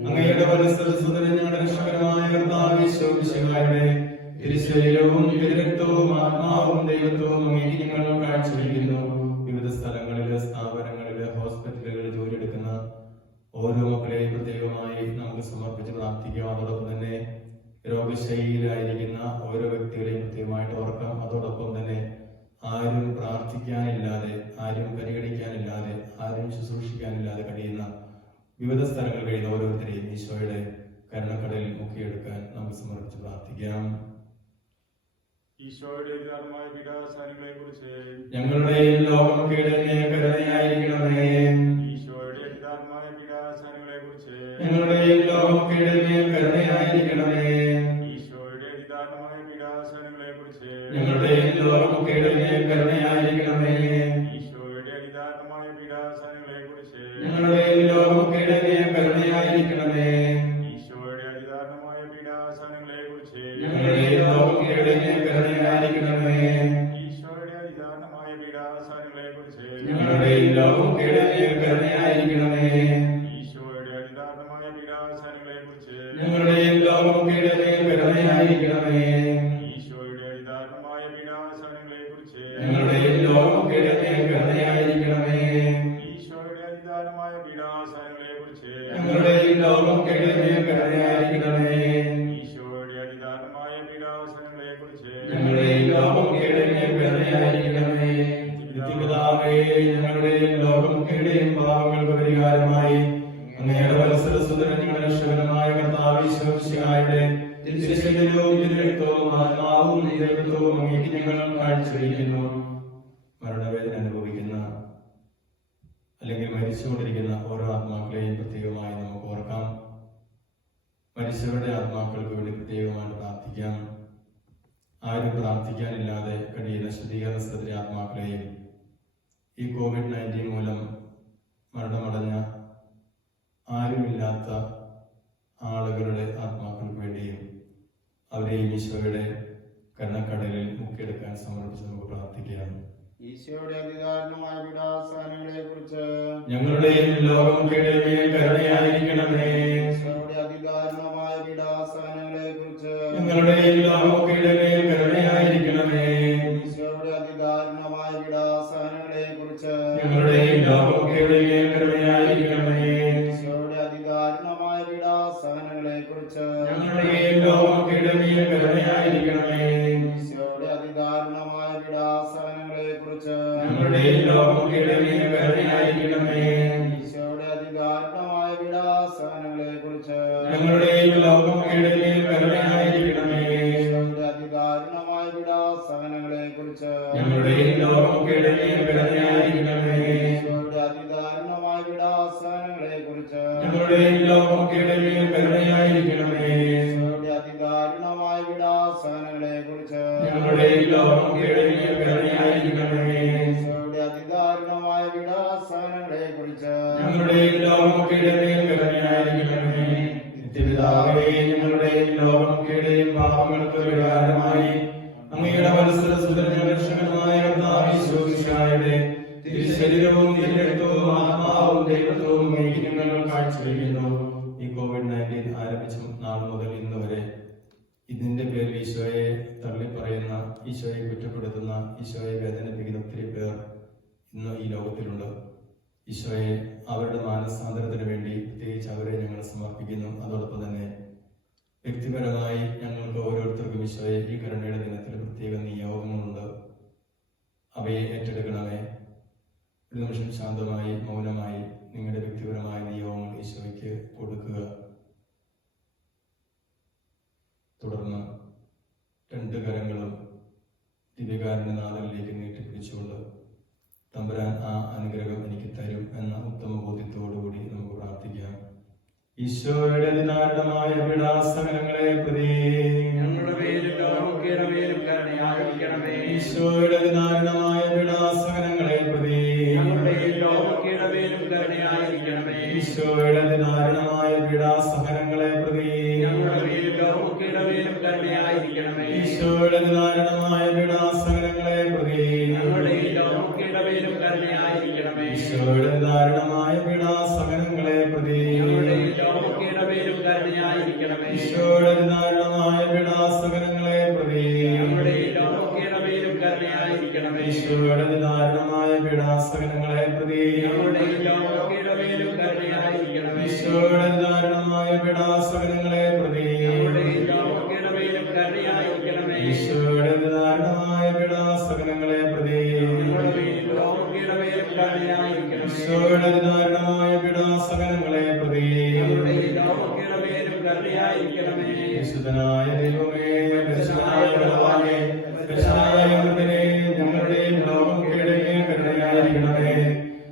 അങ്ങയുടെ പരിസ്ഥിതി ഞങ്ങളുടെ രക്ഷകരമായ കർത്താവ് യേശു മിശിഹായുടെ തിരുശരീരവും തിരുരക്തവും ആത്മാവും ദൈവത്വവും അങ്ങേക്ക് ഞങ്ങൾ കാഴ്ചവെക്കുന്നു. വിവിധ സ്ഥലങ്ങളില്, സ്ഥാപനങ്ങളില്, ഹോസ്പിറ്റലുകളിൽ ജോലിയെടുക്കുന്ന ഓരോ മക്കളെയും പ്രത്യേകമായി നമുക്ക് സമർപ്പിച്ച് പ്രാർത്ഥിക്കാം. അതോടൊപ്പം തന്നെ രോഗശൈലിയിലായിരിക്കുന്ന ഓരോ വ്യക്തികളെയും പ്രത്യേകമായിട്ട് ഓർക്കാം. അതോടൊപ്പം തന്നെ ആരും പ്രാർത്ഥിക്കാനില്ലാതെ, ആരും പരിഗണിക്കാനില്ലാതെ, ആരും ശുശ്രൂഷിക്കാനില്ലാതെ കഴിയുന്ന വിവിധ സ്ഥലങ്ങളിൽ കഴിയുന്ന ഓരോരുത്തരെയും ഈശോയുടെ കരുണക്കടലിൽ മുക്കിയെടുക്കാൻ നമുക്ക് സമർപ്പിച്ച് പ്രാർത്ഥിക്കാം. ഈശോയുടെ ധർമ്മമായ പീഡാസഹനങ്ങളെ കുറിച്ച് ഞങ്ങളുടെയും ലോകമൊക്കെയുടെയും മേൽ കരുണയായിരിക്കണമേ. ഈശോയുടെ ധർമ്മമായ പീഡാസഹനങ്ങളെ കുറിച്ച് ഞങ്ങളുടെയും ലോകമൊക്കെയുടെയും മേൽ കരുണയായിരിക്കണമേ. ഈശോയുടെ ധർമ്മമായ പീഡാസഹനങ്ങളെ കുറിച്ച് ഞങ്ങളുടെയും ലോകമൊക്കെയുടെയും മേൽ കരുണയായിരിക്കണമേ. ഈശോയുടെ ധർമ്മമായ പീഡാസഹനങ്ങളെ കുറിച്ച് ഞങ്ങളുടെയും ലോകമൊക്കെയുടെയും മേൽ കരുണയായിരിക്കണമേ. ഈശോയുടെ ധർമ്മമായ പീഡാസഹനങ്ങളെ കുറിച്ച് ഞങ്ങളുടെയും ലോകമൊക്കെയുടെയും മേൽ കരുണയായിരിക്കണമേ. ഈശോയുടെ ധർമ്മമായ പീഡാസഹനങ്ങളെ കുറിച്ച് ഞങ്ങളുടെയും ലോകമൊക്കെയുടെയും മേൽ കരുണയായിരിക്കണമേ. ഈശോയുടെ ധർമ്മമായ പീഡാസഹനങ്ങളെ കുറിച്ച് ഞങ്ങളുടെയും ലോകമൊക്കെയുടെയും മേൽ കരുണയായിരിക്കണമേ. ഈശോയുടെ ധർമ്മമായ പീഡാസഹനങ്ങളെ കുറിച്ച് ഞങ്ങളുടെയും ലോകമൊക്കെയുടെയും മേൽ കരുണയായിരിക്കണമേ. ഈശോയുടെ ധർമ്മമായ പീഡാസഹനങ്ങളെ കുറിച്ച് ഞങ്ങളുടെയും ലോകമൊക്കെയുടെയും മേൽ കരുണയായിരിക്കണമേ. ഈശോയുടെ ധർമ്മമായ പീഡാസഹനങ്ങളെ കുറിച്ച് ഞങ്ങളുടെയും ലോകമൊക്കെയുടെയും മേൽ കരുണയായിരിക്കണമേ. നിത്യപിതാവേ, ഞങ്ങളുടെയും ലോകമൊക്കെയുടെയും പാപങ്ങൾക്ക് പരിഹാരമായി അങ്ങയുടെ വത്സലസുതനും ഞങ്ങളുടെ രക്ഷകരമായ കർത്താവ് യേശു മിശിഹായുടെ തിരുശരീരവും തിരുരക്തവും ആത്മാവും ദൈവത്വവും അങ്ങേക്ക് ഞങ്ങൾ കാഴ്ചവെക്കുന്നു. മരണവേദന അനുഭവിക്കുന്ന അല്ലെങ്കിൽ മരിച്ചുകൊണ്ടിരിക്കുന്ന ഓരോ ആത്മാക്കളെയും പ്രത്യേകമായി നമുക്ക് ഓർക്കാം. മരിച്ചവരുടെ ആത്മാക്കൾക്ക് വേണ്ടി പ്രത്യേകമായിട്ട് പ്രാർത്ഥിക്കാം. ആരും പ്രാർത്ഥിക്കാനില്ലാതെ കഴിയുന്ന ശുദ്ധീകരണ സ്ഥലത്തിലെ ആത്മാക്കളെയും ഈ COVID-19 മൂലം മരണമടഞ്ഞ ആരുമില്ലാത്ത ആളുകളുടെ ആത്മാക്കൾക്ക് വേണ്ടിയും അവരെയും ഈശോയുടെ കരുണക്കടലിൽ മുക്കിയെടുക്കാൻ സമർപ്പിച്ച് നമുക്ക് പ്രാർത്ഥിക്കാം. ഈശോയുടെ അതിദാരുണമായ പീഡാസഹനങ്ങളെ കുറിച്ച് ഞങ്ങളുടെയും ലോകമൊക്കെയുടെയും മേൽ കരുണയായിരിക്കണമേ. ഈശോയുടെ അതിദാരുണമായ പീഡാസഹനങ്ങളെ കുറിച്ച് ഞങ്ങളുടെയും ലോകമൊക്കെയുടെയും മേൽ കരുണയായിരിക്കണമേ. ഈശോയുടെ അതിദാരുണമായ പീഡാസഹനങ്ങളെ കുറിച്ച് ഞങ്ങളുടെയും ലോകമൊക്കെയുടെയും മേൽ കരുണയായിരിക്കണമേ. ഈശോയുടെ അതിദാരുണമായ പീഡാസഹനങ്ങളെ കുറിച്ച് ഞങ്ങളുടെയും ലോകമൊക്കെയുടെയും മേൽ കരുണയായിരിക്കണമേ. ഈശോയുടെ അതിദാരുണമായ പീഡാസഹനങ്ങളെ കുറിച്ച് ഞങ്ങളുടെയും ലോകമൊക്കെയുടെയും മേൽ കരുണയായിരിക്കണമേ. ഈശോയുടെ അതിദാരുണമായ പീഡാസഹനങ്ങളെ കുറിച്ച് ഞങ്ങളുടെയും ലോകമൊക്കെയുടെയും മേൽ കരുണയായിരിക്കണമേ. ഈശോയുടെ അതിദാരുണമായ പീഡാസഹനങ്ങളെ കുറിച്ച് ഞങ്ങളുടെയും ലോകമൊക്കെയുടെയും മേൽ കരുണയായിരിക്കണമേ. ഈശോയുടെ അതിദാരുണമായ പീഡാസഹനങ്ങളെ കുറിച്ച് ഞങ്ങളുടെയും ലോകമൊക്കെയുടെയും മേൽ കരുണയായിരിക്കണമേ. ഈശോയുടെ അതിദാരുണമായ പീഡാസഹനങ്ങളെ കുറിച്ച് ഞങ്ങളുടെയും ലോകമൊക്കെയുടെയും മേൽ കരുണയായിരിക്കണമേ. ഈശോയുടെ അതിദാരുണമായ പീഡാസഹനങ്ങളെ കുറിച്ച് ഞങ്ങളുടെയും ലോകമൊക്കെയുടെയും മേൽ കരുണയായിരിക്കണമേ. നിത്യപിതാവേ, ഞങ്ങളുടെയും ലോകമൊക്കെയുടെയും പാപങ്ങൾക്ക് പരിഹാരമായി അങ്ങയുടെ വത്സലസുതനും രക്ഷകനുമായ കർത്താവ് യേശു മിശിഹായുടെ തിരുശരീരവും തിരുരക്തവും ആത്മാവും ദൈവത്വവും അങ്ങേക്ക് ഞങ്ങൾ കാഴ്ചവെക്കുന്നു. ഈ ഈശോയെ അവരുടെ മാനസാന്തരത്തിന് വേണ്ടി പ്രത്യേകിച്ച് അവരെ ഞങ്ങൾ സമർപ്പിക്കുന്നു. അതോടൊപ്പം തന്നെ വ്യക്തിപരമായി ഞങ്ങൾക്ക് ഓരോരുത്തർക്കും ഈശോയെ ഈ കരുണയുടെ ദിനത്തിൽ പ്രത്യേക നിയോഗങ്ങളുണ്ട്. അവയെ ഏറ്റെടുക്കണമേ. ഒരു നിമിഷം ശാന്തമായി മൗനമായി നിങ്ങളുടെ വ്യക്തിപരമായ നിയോഗങ്ങൾ ഈശോയ്ക്ക് കൊടുക്കുക. തുടർന്ന് രണ്ട് കരങ്ങളും ദിവ്യകാരുണ്യ നാഥനിലേക്ക് നീട്ടിപ്പിടിച്ചുകൊണ്ട് തമ്പുരാൻ ആ അനുഗ്രഹം എനിക്ക് തരും എന്ന ഉത്തമ ബോധ്യത്തോടുകൂടി നമുക്ക് പ്രാർത്ഥിക്കാം. ഈശോയുടെ അതിദാരുണമായ പീഡാസഹനങ്ങളെ പ്രതി ഞങ്ങളുടെ പേരിലും ലോകമൊക്കെയുടെ മേലും കരുണയായിരിക്കണമേ. ഈശോയുടെ അതിദാരുണമായ പീഡാസഹനങ്ങളെ പ്രതി ഞങ്ങളുടെ ലോകമൊക്കെയുടെ മേലും കരുണയായിരിക്കണമേ. ഈശോയുടെ അതിദാരുണമായ പീഡാസഹനങ്ങളെ പ്രതി ഞങ്ങളുടെ പേരിലും ലോകമൊക്കെയുടെ മേലും കരുണയായിരിക്കണമേ. ഈശോയുടെ അതിദാരുണമായ പീഡാസഹനങ്ങളെ പ്രതി ഞങ്ങളുടെ ലോകമൊക്കെയുടെ മേലും കരുണയായിരിക്കണമേ. ഈശോയുടെ അതിദാരുണമായ പീഡാസഹനങ്ങളെ പ്രതി ഞങ്ങളുടെ ലോകമൊക്കെയുടെ മേലും കരുണയായിരിക്കണമേ. ഈശോയുടെ അതിദാരുണമായ പീഡാസഹനങ്ങളെ പ്രതി ഞങ്ങളുടെ ലോകമൊക്കെയുടെ മേലും കരുണയായിരിക്കണമേ. ഈശോയുടെ അതിദാരുണമായ പീഡാസഹനങ്ങളെ പ്രതി ഞങ്ങളുടെ ലോകമൊക്കെയുടെ മേലും കരുണയായിരിക്കണമേ. ഈശോയുടെ അതിദാരുണമായ പീഡാസഹനങ്ങളെ പ്രതി ഞങ്ങളുടെ ലോകമൊക്കെയുടെ മേലും കരുണയായിരിക്കണമേ. ഈശോയുടെ അതിദാരുണമായ പീഡാസഹനങ്ങളെ പ്രതി ഞങ്ങളുടെ ലോകമൊക്കെയുടെ മേലും കരുണയായിരിക്കണമേ. ഈശോയുടെ അതിദാരുണമായ പീഡാസഹനങ്ങളെ പ്രതി ഞങ്ങളുടെ ലോകമൊക്കെയുടെ മേലും കരുണയായിരിക്കണമേ. വിശുദ്ധനായ ദൈവമേ, പരിശുദ്ധനായ ബലവാനേ, പരിശുദ്ധനായ അമർത്യനേ, ഞങ്ങളുടെയും ലോകമൊക്കെയുടെ മേൽ കരുണയായിരിക്കണമേ.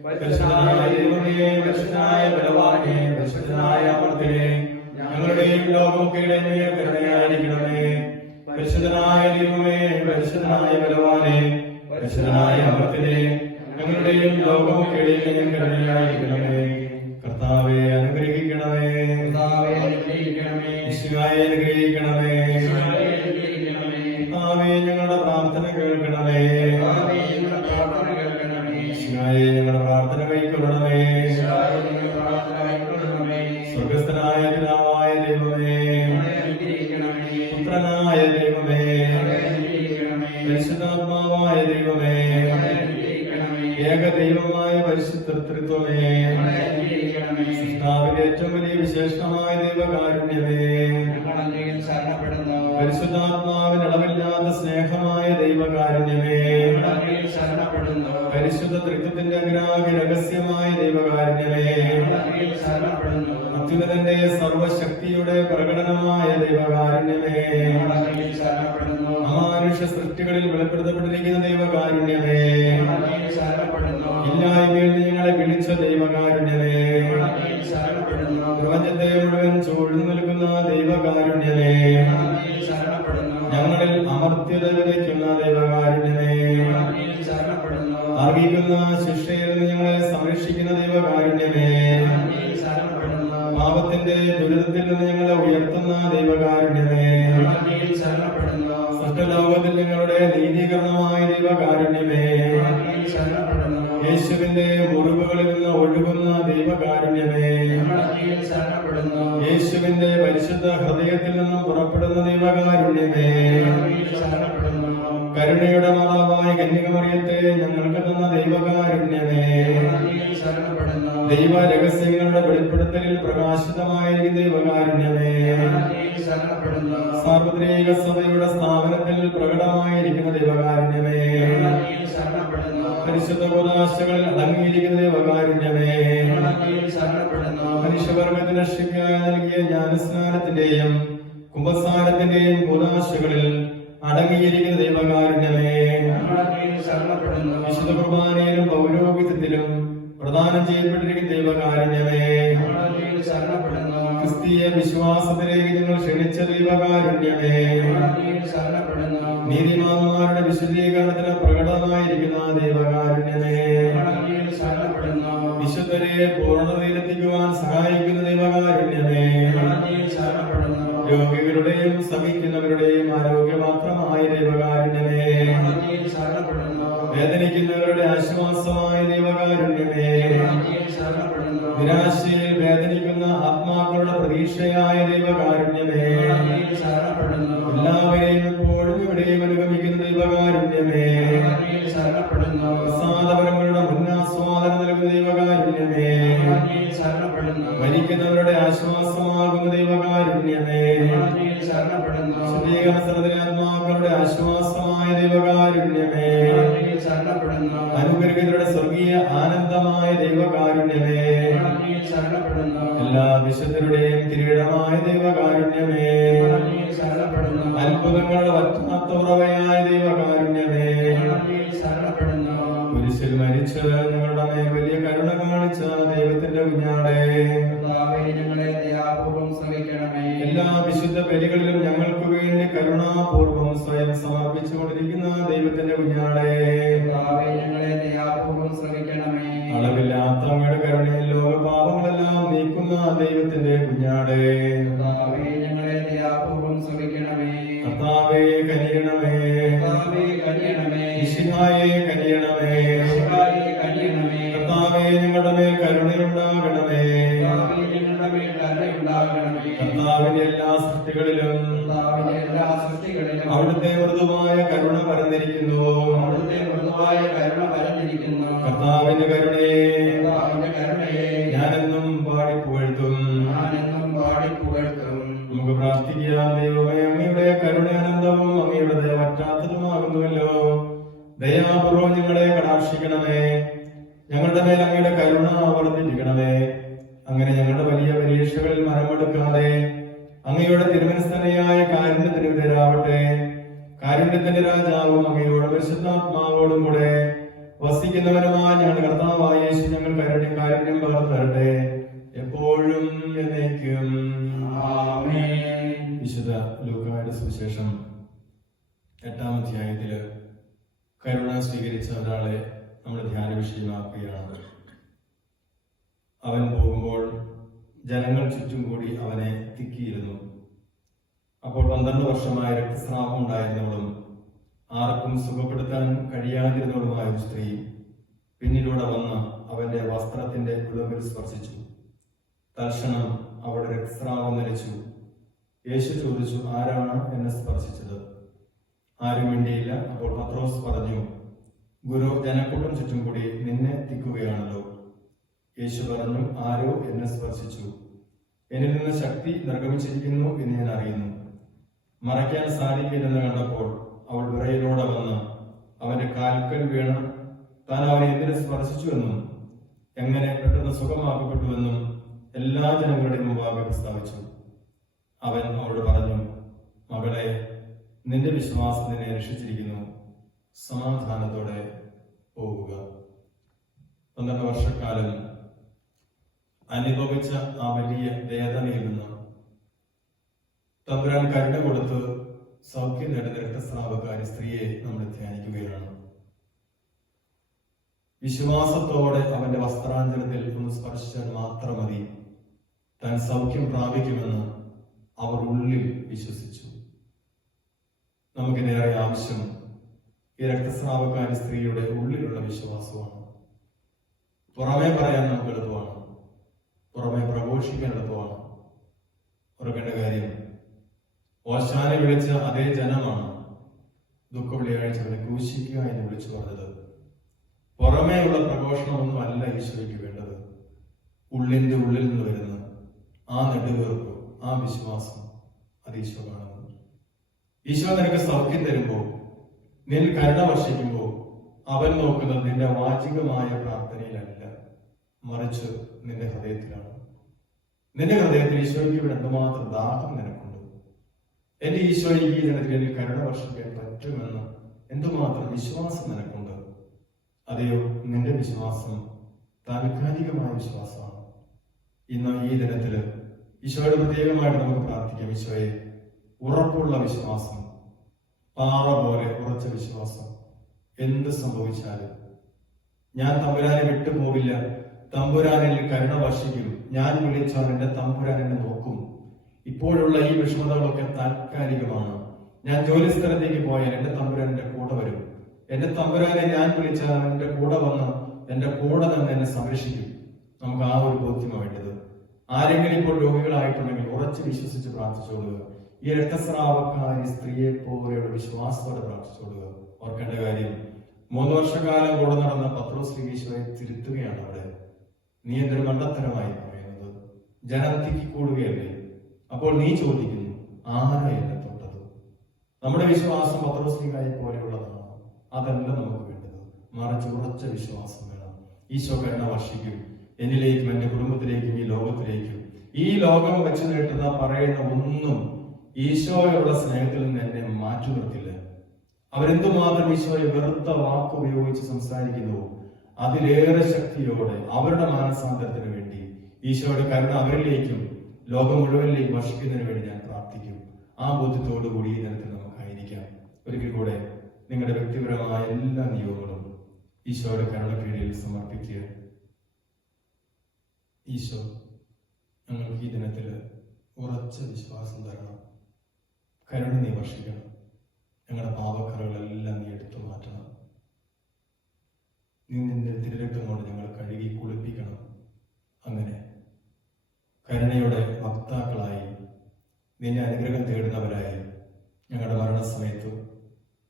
പരിശുദ്ധനായ ദൈവമേ, പരിശുദ്ധനായ ബലവാനേ, പരിശുദ്ധനായ അമർത്യനേ, ഞങ്ങളുടെയും ലോകമൊക്കെയുടെ മേൽ കരുണയായിരിക്കണമേ. പരിശുദ്ധനായ ദൈവമേ, പരിശുദ്ധനായ ബലവാനേ, പരിശുദ്ധനായ അമർത്യനേ, ഞങ്ങളുടെയും ലോകമൊക്കെയുടെ മേൽ കരുണയായിരിക്കണമേ. കർത്താവേ അനുഗ്രഹിക്കണമേ. കർത്താവേ അനുഗ്രഹിക്കണമേ. ഈശോയെ അനുഗ്രഹിക്കണമേ. കർത്താവേ അനുഗ്രഹിക്കണമേ. കർത്താവേ ഞങ്ങളുടെ പ്രാർത്ഥന കേൾക്കണമേ. കർത്താവേ ഞങ്ങളുടെ പ്രാർത്ഥന കേൾക്കണമേ. ഈശോയെ ഞങ്ങളുടെ പ്രാർത്ഥന കൈക്കൊള്ളണമേ. കർത്താവേ ഞങ്ങളുടെ പ്രാർത്ഥന കൈക്കൊള്ളണമേ. സ്വർഗസ്ഥനായ പിതാവായ ദൈവമേ, ഞങ്ങളെ അനുഗ്രഹിക്കണമേ. പുത്രനായ ദൈവമേ, ഞങ്ങളെ അനുഗ്രഹിക്കണമേ. പരിശുദ്ധാത്മാവായ ദൈവമേ, ഞങ്ങളെ അനുഗ്രഹിക്കണമേ. ഏകദൈവമായ പരിശുദ്ധ തൃത്വമേ, ഞങ്ങളെ അനുഗ്രഹിക്കണമേ. കർത്താവിന്റെ ഏറ്റവും വലിയ വിശേഷണമായ ദൈവകാരുണ്യമേ, ഞങ്ങൾ അങ്ങയിൽ ശരണപ്പെടുന്നു. പരിശുദ്ധാത്മാവിന് അളവില്ലാത്ത സ്നേഹമായ ദൈവകാരുണ്യമേ, ഞങ്ങൾ അങ്ങയിൽ ശരണപ്പെടുന്നു. പരിശുദ്ധ തൃത്വത്തിന്റെ അഗ്രാഹ്യ രഹസ്യമായ ദൈവകാരുണ്യമേ, ഞങ്ങൾ അങ്ങയിൽ ശരണപ്പെടുന്നു. അത്യുന്നതന്റെ സർവശക്തിയുടെ പ്രകടനമായ ദൈവകാരുണ്യമേ, ഞങ്ങൾ അങ്ങയിൽ ശരണപ്പെടുന്നു. അമാനുഷ്യ സൃഷ്ടികളിൽ വെളിപ്പെടുത്തപ്പെട്ടിരിക്കുന്ന ദൈവകാരുണ്യമേ, ഞങ്ങൾ അങ്ങയിൽ ശരണപ്പെടുന്നു. ഇല്ലായ്മയിൽ നിന്ന് ഞങ്ങളെ വിളിച്ച ദൈവകാരുണ്യമേ, ഞങ്ങൾ അങ്ങയിൽ ശരണപ്പെടുന്നു. പ്രപഞ്ചത്തെ മുഴുവൻ ചൂഴ്ന്നു നിൽക്കുന്ന ദൈവകാരുണ്യമേ, ഞങ്ങൾ അങ്ങയിൽ ശരണപ്പെടുന്നു. ഞങ്ങളിൽ അമർത്യത വിതയ്ക്കുന്ന ദൈവകാരുണ്യമേ, ഞങ്ങൾ അങ്ങയിൽ ശരണപ്പെടുന്നു. അർഹിക്കുന്ന ശിക്ഷയിൽ നിന്ന് ഞങ്ങളെ സംരക്ഷിക്കുന്ന ദൈവകാരുണ്യമേ, ഞങ്ങൾ അങ്ങയിൽ ശരണപ്പെടുന്നു. പാപത്തിന്റെ ദുരിതത്തിൽ നിന്ന് ഞങ്ങളെ ഉയർത്തുന്ന ദൈവകാരുണ്യമേ, ഞങ്ങൾ അങ്ങയിൽ ശരണപ്പെടുന്നു. സൃഷ്ടലോകത്തിൽ ഞങ്ങളുടെ നീതീകരണമായ ദൈവകാരുണ്യമേ, ഞങ്ങൾ അങ്ങയിൽ ശരണപ്പെടുന്നു. യേശുവിന്റെ മുറിവുകളിൽ നിന്ന് ഒഴുകുന്ന ദൈവകാരുണ്യമേ, ഞങ്ങൾ അങ്ങയിൽ ശരണപ്പെടുന്നു. യേശുവിന്റെ പരിശുദ്ധ ഹൃദയത്തിൽ നിന്നും പുറപ്പെടുന്ന ദൈവകാരുണ്യമേ, ഞങ്ങൾ അങ്ങയിൽ ശരണപ്പെടുന്നു. കരുണയുടെ മാതാവായ കന്യകമറിയത്തെ ഞങ്ങൾക്ക് തന്ന ദൈവകാരുണ്യമേ, ഞങ്ങൾ അങ്ങയിൽ ശരണപ്പെടുന്നു. ദൈവ രഹസ്യങ്ങളുടെ വെളിപ്പെടുത്തലിൽ പ്രകാശിതമായിരിക്കുന്ന ദൈവകാരുണ്യമേ, ഞങ്ങൾ അങ്ങയിൽ ശരണപ്പെടുന്നു. സാർവത്രിക സഭയുടെ സ്ഥാപനത്തിൽ പ്രകടമായിരിക്കുന്ന ദൈവകാരുണ്യമേ, ഞങ്ങൾ അങ്ങയിൽ ശരണപ്പെടുന്നു. പരിശുദ്ധ കൂദാശകളിൽ അടങ്ങിയിരിക്കുന്ന ദൈവകാരുണ്യമേ, ഞങ്ങൾ അങ്ങയിൽ ശരണപ്പെടുന്നു. മനുഷ്യവർഗത്തിന് രക്ഷയ്ക്കായി നൽകിയ ജ്ഞാനസ്നാനത്തിന്റെയും കുംഭസാരത്തിന്റെയും കൂദാശകളിൽ അടങ്ങിയിരിക്കുന്ന ദൈവകാരുണ്യമേ, ഞങ്ങൾ അങ്ങയിൽ ശരണപ്പെടുന്നു. വിശുദ്ധ കുർബാനയിലും പൗരോഹിത്യത്തിലും പ്രദാനം ചെയ്യപ്പെട്ടിരിക്കുന്ന ദൈവകാരുണ്യമേ, ഞങ്ങൾ അങ്ങയിൽ ശരണപ്പെടുന്നു. ക്രിസ്തീയ വിശ്വാസത്തിലേക്ക് നിങ്ങൾ ക്ഷണിച്ച ദൈവകാരുണ്യമേ, ഞങ്ങൾ അങ്ങയിൽ ശരണപ്പെടുന്നു. നീതിമാന്മാരുടെ വിശുദ്ധീകരണത്തിന് പ്രകടമായിരിക്കുന്ന ദൈവകാരുണ്യമേ, ഞങ്ങൾ അങ്ങയിൽ ശരണപ്പെടുന്നു. വിശുദ്ധരെ പൂർണ്ണതയിലെത്തിക്കുവാൻ സഹായിക്കുന്ന ദൈവകാരുണ്യമേ, ഞങ്ങൾ അങ്ങയിൽ ശരണപ്പെടുന്നു. രോഗികളുടെയും സഹിക്കുന്നവരുടെയും ആരോഗ്യമാത്രമായ ദൈവകാരുണ്യമേ, ഞങ്ങൾ അങ്ങയിൽ ശരണപ്പെടുന്നു. വേദനിക്കുന്നവരുടെ ആശ്വാസമായ ദൈവകാരുണ്യമേ, ഞങ്ങൾ അങ്ങയിൽ ശരണപ്പെടുന്നു. നിരാശയിൽ വേദനിക്കുന്ന ആത്മാക്കളുടെ പ്രതീക്ഷയായ ദൈവകാരുണ്യമേ, ഞങ്ങൾ അങ്ങയിൽ ശരണപ്പെടുന്നു. എല്ലാവരെയും എപ്പോഴും എവിടെയും അനുഗമിക്കുന്ന ദൈവകാരുണ്യമേ, ഞങ്ങൾ അങ്ങയിൽ ശരണപ്പെടുന്നു. പ്രസാദപരങ്ങളുടെ മുന്നാസ്വാദനം നൽകുന്ന ദൈവകാരുണ്യമേ, ഉറവയായ ദൈവകാരുണ്യമേ, അങ്ങയിൽ ശരണപ്പെടുന്നു. അത്ഭുതങ്ങളുടെ വറ്റാത്ത ഉറവയായ ദൈവകാരുണ്യമേ, അങ്ങയിൽ ശരണപ്പെടുന്നു. കുരിശിൽ മരിച്ച് ഞങ്ങളുടെ മേൽ വലിയ കരുണ കാണിച്ച ദൈവത്തിന്റെ കുഞ്ഞാടേ, കർത്താവേ, ഞങ്ങളെ ദയാപൂർവം ശ്രമിക്കണമേ. എല്ലാ വിശുദ്ധ ബലികളിലും ഞങ്ങൾക്ക് വേണ്ടി കരുണാപൂർവം സ്വയം സമർപ്പിച്ചുകൊണ്ടിരിക്കുന്ന ദൈവത്തിന്റെ കുഞ്ഞാടേ, കർത്താവേ, ഞങ്ങളെ ദയാപൂർവം ശ്രമിക്കണമേ. അളവില്ലാത്ത അങ്ങയുടെ കരുണയിൽ ലോകപാപങ്ങളെല്ലാം നീക്കുന്ന ദൈവത്തിന്റെ കുഞ്ഞാടേ, കർത്താവേ, ഞങ്ങളെ ദയാപൂർവം ശ്രമിക്കണമേ. കർത്താവേ കനിയണമേ, കർത്താവേ, കനിയണമേ. മിശിഹായേ കനിയണമേ, മിശിഹായേ, കനിയണമേ. കർത്താവേ ഞങ്ങളുടെ മേൽ കരുണയുണ്ടാകണമേ. കർത്താവേ, ഞങ്ങളുടെ മേൽ കരുണയുണ്ടാകണമേ. കർത്താവിന്റെ എല്ലാ സൃഷ്ടികളിലും കർത്താവിന്റെ എല്ലാ സൃഷ്ടികളിലും അവിടുത്തെ മൃദുവായ കരുണ പരന്നിരിക്കുന്നു. അവിടുത്തെ മൃദുവായ കരുണ പരന്നിരിക്കുന്നു. കർത്താവിന്റെ കരുണയെ കർത്താവിന്റെ കരുണയെ ഞാനെന്നും പാടിപ്പുകഴ്ത്തും. ഞാനെന്നും പാടിപ്പുകഴ്ത്തും. നമുക്ക് പ്രാർത്ഥിക്കാം. ദൈവമേ, അങ്ങയുടെ കരുണ അനന്തവും അങ്ങയുടെ ദയ പറ്റാത്തതുമാകുന്നുവല്ലോ. ദയാപൂർവം ഞങ്ങളെ കടാക്ഷിക്കണമേ. ഞങ്ങളുടെ മേൽ അങ്ങയുടെ കരുണ വർദ്ധിപ്പിക്കണമേ. അങ്ങനെ ഞങ്ങളുടെ വലിയ പരീക്ഷകളിൽ മനമെടുക്കാതെ അങ്ങയുടെ തിരുമനസ്സനയായ കാരുണ്യത്തിന് വിധേയരാവട്ടെ. കാരുണ്യത്തിന്റെ രാജാവും അങ്ങയോട് പരിശുദ്ധാത്മാവോടും കൂടെ വസിക്കുന്നവനുമായ ഞങ്ങളുടെ കർത്താവായ യേശു ഞങ്ങൾ കാരുണ്യം പകർന്നു തരട്ടെ, എപ്പോഴും എന്നേക്കും. ആമേൻ. വിശുദ്ധ ലൂക്കായുടെ സുവിശേഷം 8-ാം അധ്യായത്തില് കരുണ സ്വീകരിച്ച ഒരാളെ നമ്മൾ ധ്യാന വിഷയമാക്കുകയാണ്. അവൻ പോകുമ്പോൾ ജനങ്ങൾ ചുറ്റും കൂടി അവനെ തിക്കിയിരുന്നു. അപ്പോൾ 12 വർഷമായ രക്തസ്രാവം ഉണ്ടായിരുന്നവളും ആർക്കും സുഖപ്പെടുത്താൻ കഴിയാതിരുന്നവളുമായ ഒരു സ്ത്രീ പിന്നിലൂടെ വന്ന് അവന്റെ വസ്ത്രത്തിന്റെ വിളുമ്പിൽ സ്പർശിച്ചു. തൽക്ഷണം അവളുടെ രക്തസ്രാവം നിലച്ചു. യേശു ചോദിച്ചു, ആരാണ് എന്നെ സ്പർശിച്ചത്? ആരും മിണ്ടിയില്ല. അപ്പോൾ പത്രോസ് പറഞ്ഞു, ഗുരു, ജനക്കൂട്ടം ചുറ്റും കൂടി നിന്നെ തിക്കുകയാണല്ലോ. യേശു പറഞ്ഞു, ആരോ എന്നെ സ്പർശിച്ചു. എന്നിൽ നിന്ന് ശക്തി നിർഗമിച്ചിരിക്കുന്നു എന്ന് ഞാൻ അറിയുന്നു. മറയ്ക്കാൻ സാധിക്കില്ലെന്ന് കണ്ടപ്പോൾ അവൾ വിറയിലൂടെ വന്ന് അവന്റെ കാൽക്കൽ വീണ് താൻ അവനെ എന്തിനെ സ്പർശിച്ചുവെന്നും എങ്ങനെ പെട്ടെന്ന് സുഖമാക്കപ്പെട്ടുവെന്നും എല്ലാ ജനങ്ങളുടെയും മുമ്പാകെ പ്രസ്താവിച്ചു. അവൻ അവളോട് പറഞ്ഞു, മകളെ, നിന്റെ വിശ്വാസം നിന്നെ രക്ഷിച്ചിരിക്കുന്നു. സമാധാനത്തോടെ പോകുക. 12 വർഷക്കാലം അനുഭവിച്ച ആ വലിയ വേദനയിൽ നിന്ന് തമ്പുരാൻ കരുണ കൊടുത്ത് സൗഖ്യം നേടുന്ന രക്തസ്രാവക്കാരി സ്ത്രീയെ നമ്മൾ ധ്യാനിക്കുകയാണ്. വിശ്വാസത്തോടെ അവന്റെ വസ്ത്രാഞ്ചലത്തിൽ ഒന്ന് സ്പർശിച്ചാൽ മാത്രം മതി, താൻ സൗഖ്യം പ്രാപിക്കുമെന്ന് അവർ ഉള്ളിൽ വിശ്വസിച്ചു. നമുക്കിനേറെ ആവശ്യം ഈ രക്തസ്രാവക്കാരി സ്ത്രീയുടെ ഉള്ളിലുള്ള വിശ്വാസമാണ്. പുറമേ പറയാൻ നമുക്ക് എളുപ്പമാണ്, പുറമേ പ്രഘോഷിക്കാൻ എളുപ്പമാണ്. ഓർക്കേണ്ട കാര്യം, ഓശാന വിളിച്ച അതേ ജനമാണ് ദുഃഖവെള്ളിയാഴ്ച അവനെ ക്രൂശിക്കുക എന്ന് വിളിച്ചു പറഞ്ഞത്. പുറമേയുള്ള പ്രഘോഷണമൊന്നും അല്ല ഈശോയ്ക്ക് വേണ്ടത്. ഉള്ളിന്റെ ഉള്ളിൽ നിന്ന് വരുന്ന ആ നെടുവീർപ്പ്, ആ വിശ്വാസം, അത് ഈശോ കാണുന്നു. ഈശോ നിനക്ക് സൗഖ്യം തരുമ്പോൾ, നിൻ കരുണ വർഷിക്കുമ്പോൾ അവൻ നോക്കുന്നത് നിന്റെ വാചികമായ പ്രാർത്ഥനയിലല്ല, മറിച്ച് നിന്റെ ഹൃദയത്തിലാണ്. നിന്റെ ഹൃദയത്തിൽ ഈശോയ്ക്ക് ഇവിടെ എന്തുമാത്രം ദാഹം നിനക്കുണ്ട്. എന്റെ ഈശോയ്ക്ക് ഈ ജനത്തിൽ കരുണ വർഷിക്കാൻ പറ്റുമെന്ന് എന്തുമാത്രം വിശ്വാസം നിനക്കുണ്ട്. അതെയോ, നിന്റെ വിശ്വാസം താൽക്കാലികമായ വിശ്വാസമാണ്. ഇന്ന് ഈ ദിനത്തില് ഈശോയുടെ പ്രത്യേകമായിട്ട് നമുക്ക് പ്രാർത്ഥിക്കാം. ഈശോയെ, ഉറപ്പുള്ള വിശ്വാസം, പാറ പോലെ ഉറച്ച വിശ്വാസം. എന്ത് സംഭവിച്ചാലും ഞാൻ തമ്പുരാനെ വിട്ടുപോകില്ല, തമ്പുരാനിൽ കരുണ വർഷിക്കും, ഞാൻ വിളിച്ചാൽ എന്റെ തമ്പുരാൻ എന്നെ നോക്കും. ഇപ്പോഴുള്ള ഈ വിഷമതകളൊക്കെ താൽക്കാലികമാണ്. ഞാൻ ജോലി സ്ഥലത്തേക്ക് പോയാൽ എന്റെ തമ്പുരാൻ എന്റെ കൂടെ വരും. എന്റെ തമ്പുരാനെ ഞാൻ വിളിച്ചാൽ എന്റെ കൂടെ വന്ന് എന്റെ കൂടെ നിന്ന് എന്നെ സംരക്ഷിക്കും. നമുക്ക് ആ ഒരു ബോധ്യമാണ് വേണ്ടത്. ആരെങ്കിലും ഇപ്പോൾ രോഗികളായിട്ടുണ്ടെങ്കിൽ ഉറച്ച് വിശ്വസിച്ച് പ്രാർത്ഥിച്ചോളുക. ഈ രക്തസ്രാവക്കാരി സ്ത്രീയെ പോലെയുള്ള വിശ്വാസത്തോടെ പ്രാർത്ഥിച്ചോളുക. ഓർക്കേണ്ട കാര്യം, 3 വർഷക്കാലം കൂടെ നടന്ന പത്രോസ് ഈശോയെ തിരുത്തുകയാണ് അവിടെ. നീ എന്തൊരു മണ്ടത്തരമായി പറയുന്നത്, ജനം തിക്കിക്കൂടുകയല്ലേ? അപ്പോൾ നീ ചോദിക്കുന്നു, ആരാ എന്നെ തൊട്ടത്? നമ്മുടെ വിശ്വാസം പത്രോസ്ലീഹായെ പോലെയുള്ളതാണ്. അതല്ല നമുക്ക് വേണ്ടത്, മറിച്ച് ഉറച്ച വിശ്വാസം വേണം. ഈശോ കരുണ വർഷിക്കും. എന്നിലേക്കും എന്റെ കുടുംബത്തിലേക്കും ഈ ലോകത്തിലേക്കും ഈ ലോകം വെച്ച് നീട്ടുന്ന പറയുന്ന ഒന്നും ഈശോയോടുള്ള സ്നേഹത്തിൽ നിന്ന് എന്നെ മാറ്റി നിർത്തില്ല. അവരെന്തുമാത്രം ഈശോയെ വെറുത്ത വാക്ക് ഉപയോഗിച്ച് സംസാരിക്കുന്നുവോ അതിലേറെ ശക്തിയോടെ അവരുടെ മാനസാന്തരത്തിന് വേണ്ടി ഈശോയുടെ കരുണ അവരിലേക്കും ലോകം മുഴുവനിലേക്കും വർഷിക്കുന്നതിന് വേണ്ടി ഞാൻ പ്രാർത്ഥിക്കും. ആ ബോധ്യത്തോടു കൂടി ഈ ദിനത്തിൽ നമുക്കായിരിക്കാം. ഒരിക്കൽ കൂടെ നിങ്ങളുടെ വ്യക്തിപരമായ എല്ലാ നിയോഗങ്ങളും ഈശോയുടെ കരുണ കീഴിൽ സമർപ്പിക്കുക. ഈശോ ഞങ്ങൾക്ക് ഈ ദിനത്തിൽ ഉറച്ച വിശ്വാസം തരണം. കരുണ നീ വർഷിക്കണം. ഞങ്ങളുടെ പാപക്കറകളെല്ലാം നീ എടുത്തു മാറ്റണം. നീ നിന്റെ തിരുരക്തം കൊണ്ട് ഞങ്ങൾ കഴുകി കുളിപ്പിക്കണം. അങ്ങനെ കരുണയുടെ വക്താക്കളായി നിന്റെ അനുഗ്രഹം തേടുന്നവരായി ഞങ്ങളുടെ മരണസമയത്ത്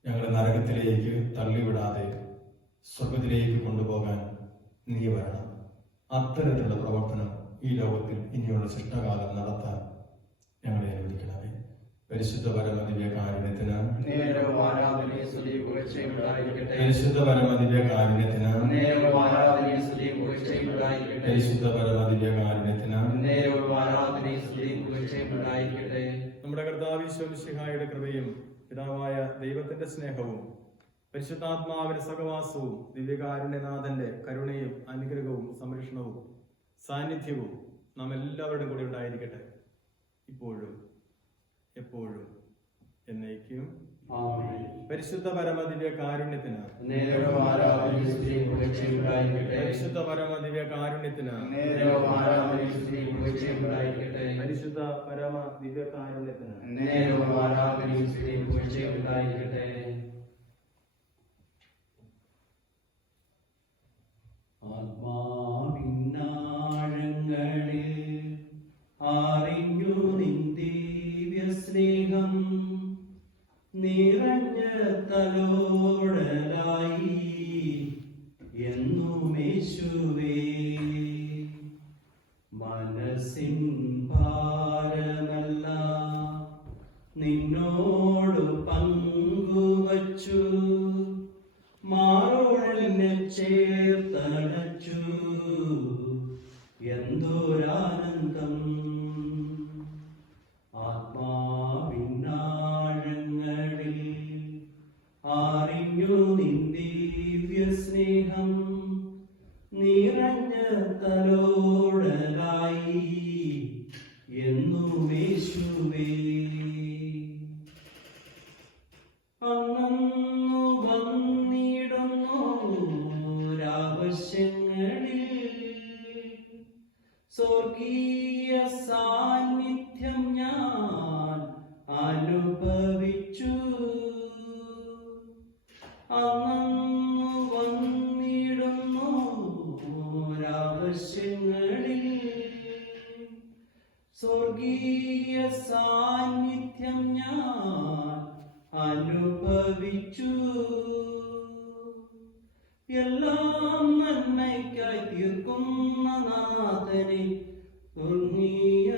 ഞങ്ങളെ നരകത്തിലേക്ക് തള്ളിവിടാതെ സ്വർഗത്തിലേക്ക് കൊണ്ടുപോകാൻ നീ വരണം. അത്തരത്തിലുള്ള പ്രവർത്തനം ഈ ലോകത്തിൽ ഇനിയുള്ള ശിഷ്ടകാലം നടത്താൻ ഞങ്ങളെ അനുവദിക്കണമേ. പരിശുദ്ധ പരമദിവ്യകാരുണ്യത്തിന് പരിശുദ്ധ പരമദിവ്യകാരുണ്യത്തിന് പരിശുദ്ധ പരമദിവ്യകാരുണ്യത്തിന് നമ്മുടെ കർത്താവ് ഈശോ മിശിഹായുടെ കൃപയും പിതാവായ ദൈവത്തിന്റെ സ്നേഹവും പരിശുദ്ധാത്മാവിന്റെ സഹവാസവും ദിവ്യകാരുണ്യനാഥന്റെ കരുണയും അനുഗ്രഹവും സംരക്ഷണവും സാന്നിധ്യവും നാം എല്ലാവരുടെയും കൂടെ ഉണ്ടായിരിക്കട്ടെ, ഇപ്പോഴും എപ്പോഴും എന്നേക്കും. പരിശുദ്ധ പരമദിവ്യ കാരുണ്യത്തിന് പരിശുദ്ധ പരമദിവ്യ കാരുണ്യത്തിന് പരിശുദ്ധ പരമ ദിവ്യ കാരുണ്യത്തിന് ആത്മാവിന്നാഴങ്ങളിൽ അറിഞ്ഞു നിന്ദിവ്യ സ്നേഹം നിറഞ്ഞ തലോടലായി എന്നുമേശുവേ മനസ്സിൻ ഭാരമല്ല നിന്നോട് പങ്കുവച്ചു മാറോടലിനെ ചേർത്തടച്ചു എന്തൊരാനന്ദം ആത്മാവിന്നാഴങ്ങളിൽ അറിഞ്ഞു നിന്ദിവ്യ സ്നേഹം നിറഞ്ഞ തലോടലായി എന്നുമേശുവേ അന്നു വന്നിടുന്നു രാവശ്യങ്ങളിൽ സ്വർഗീയ സാന്നിധ്യം ഞാൻ അനുഭവിച്ചു അന്നു വന്നിടുന്നു രാവശ്യങ്ങളിൽ സ്വർഗീയ സാന്നിധ്യം ഞാൻ അനുഭവിച്ചു എല്ലാം നന്മയ്ക്കായി തീർക്കുന്ന നാഥനെ സ്വർഗീയ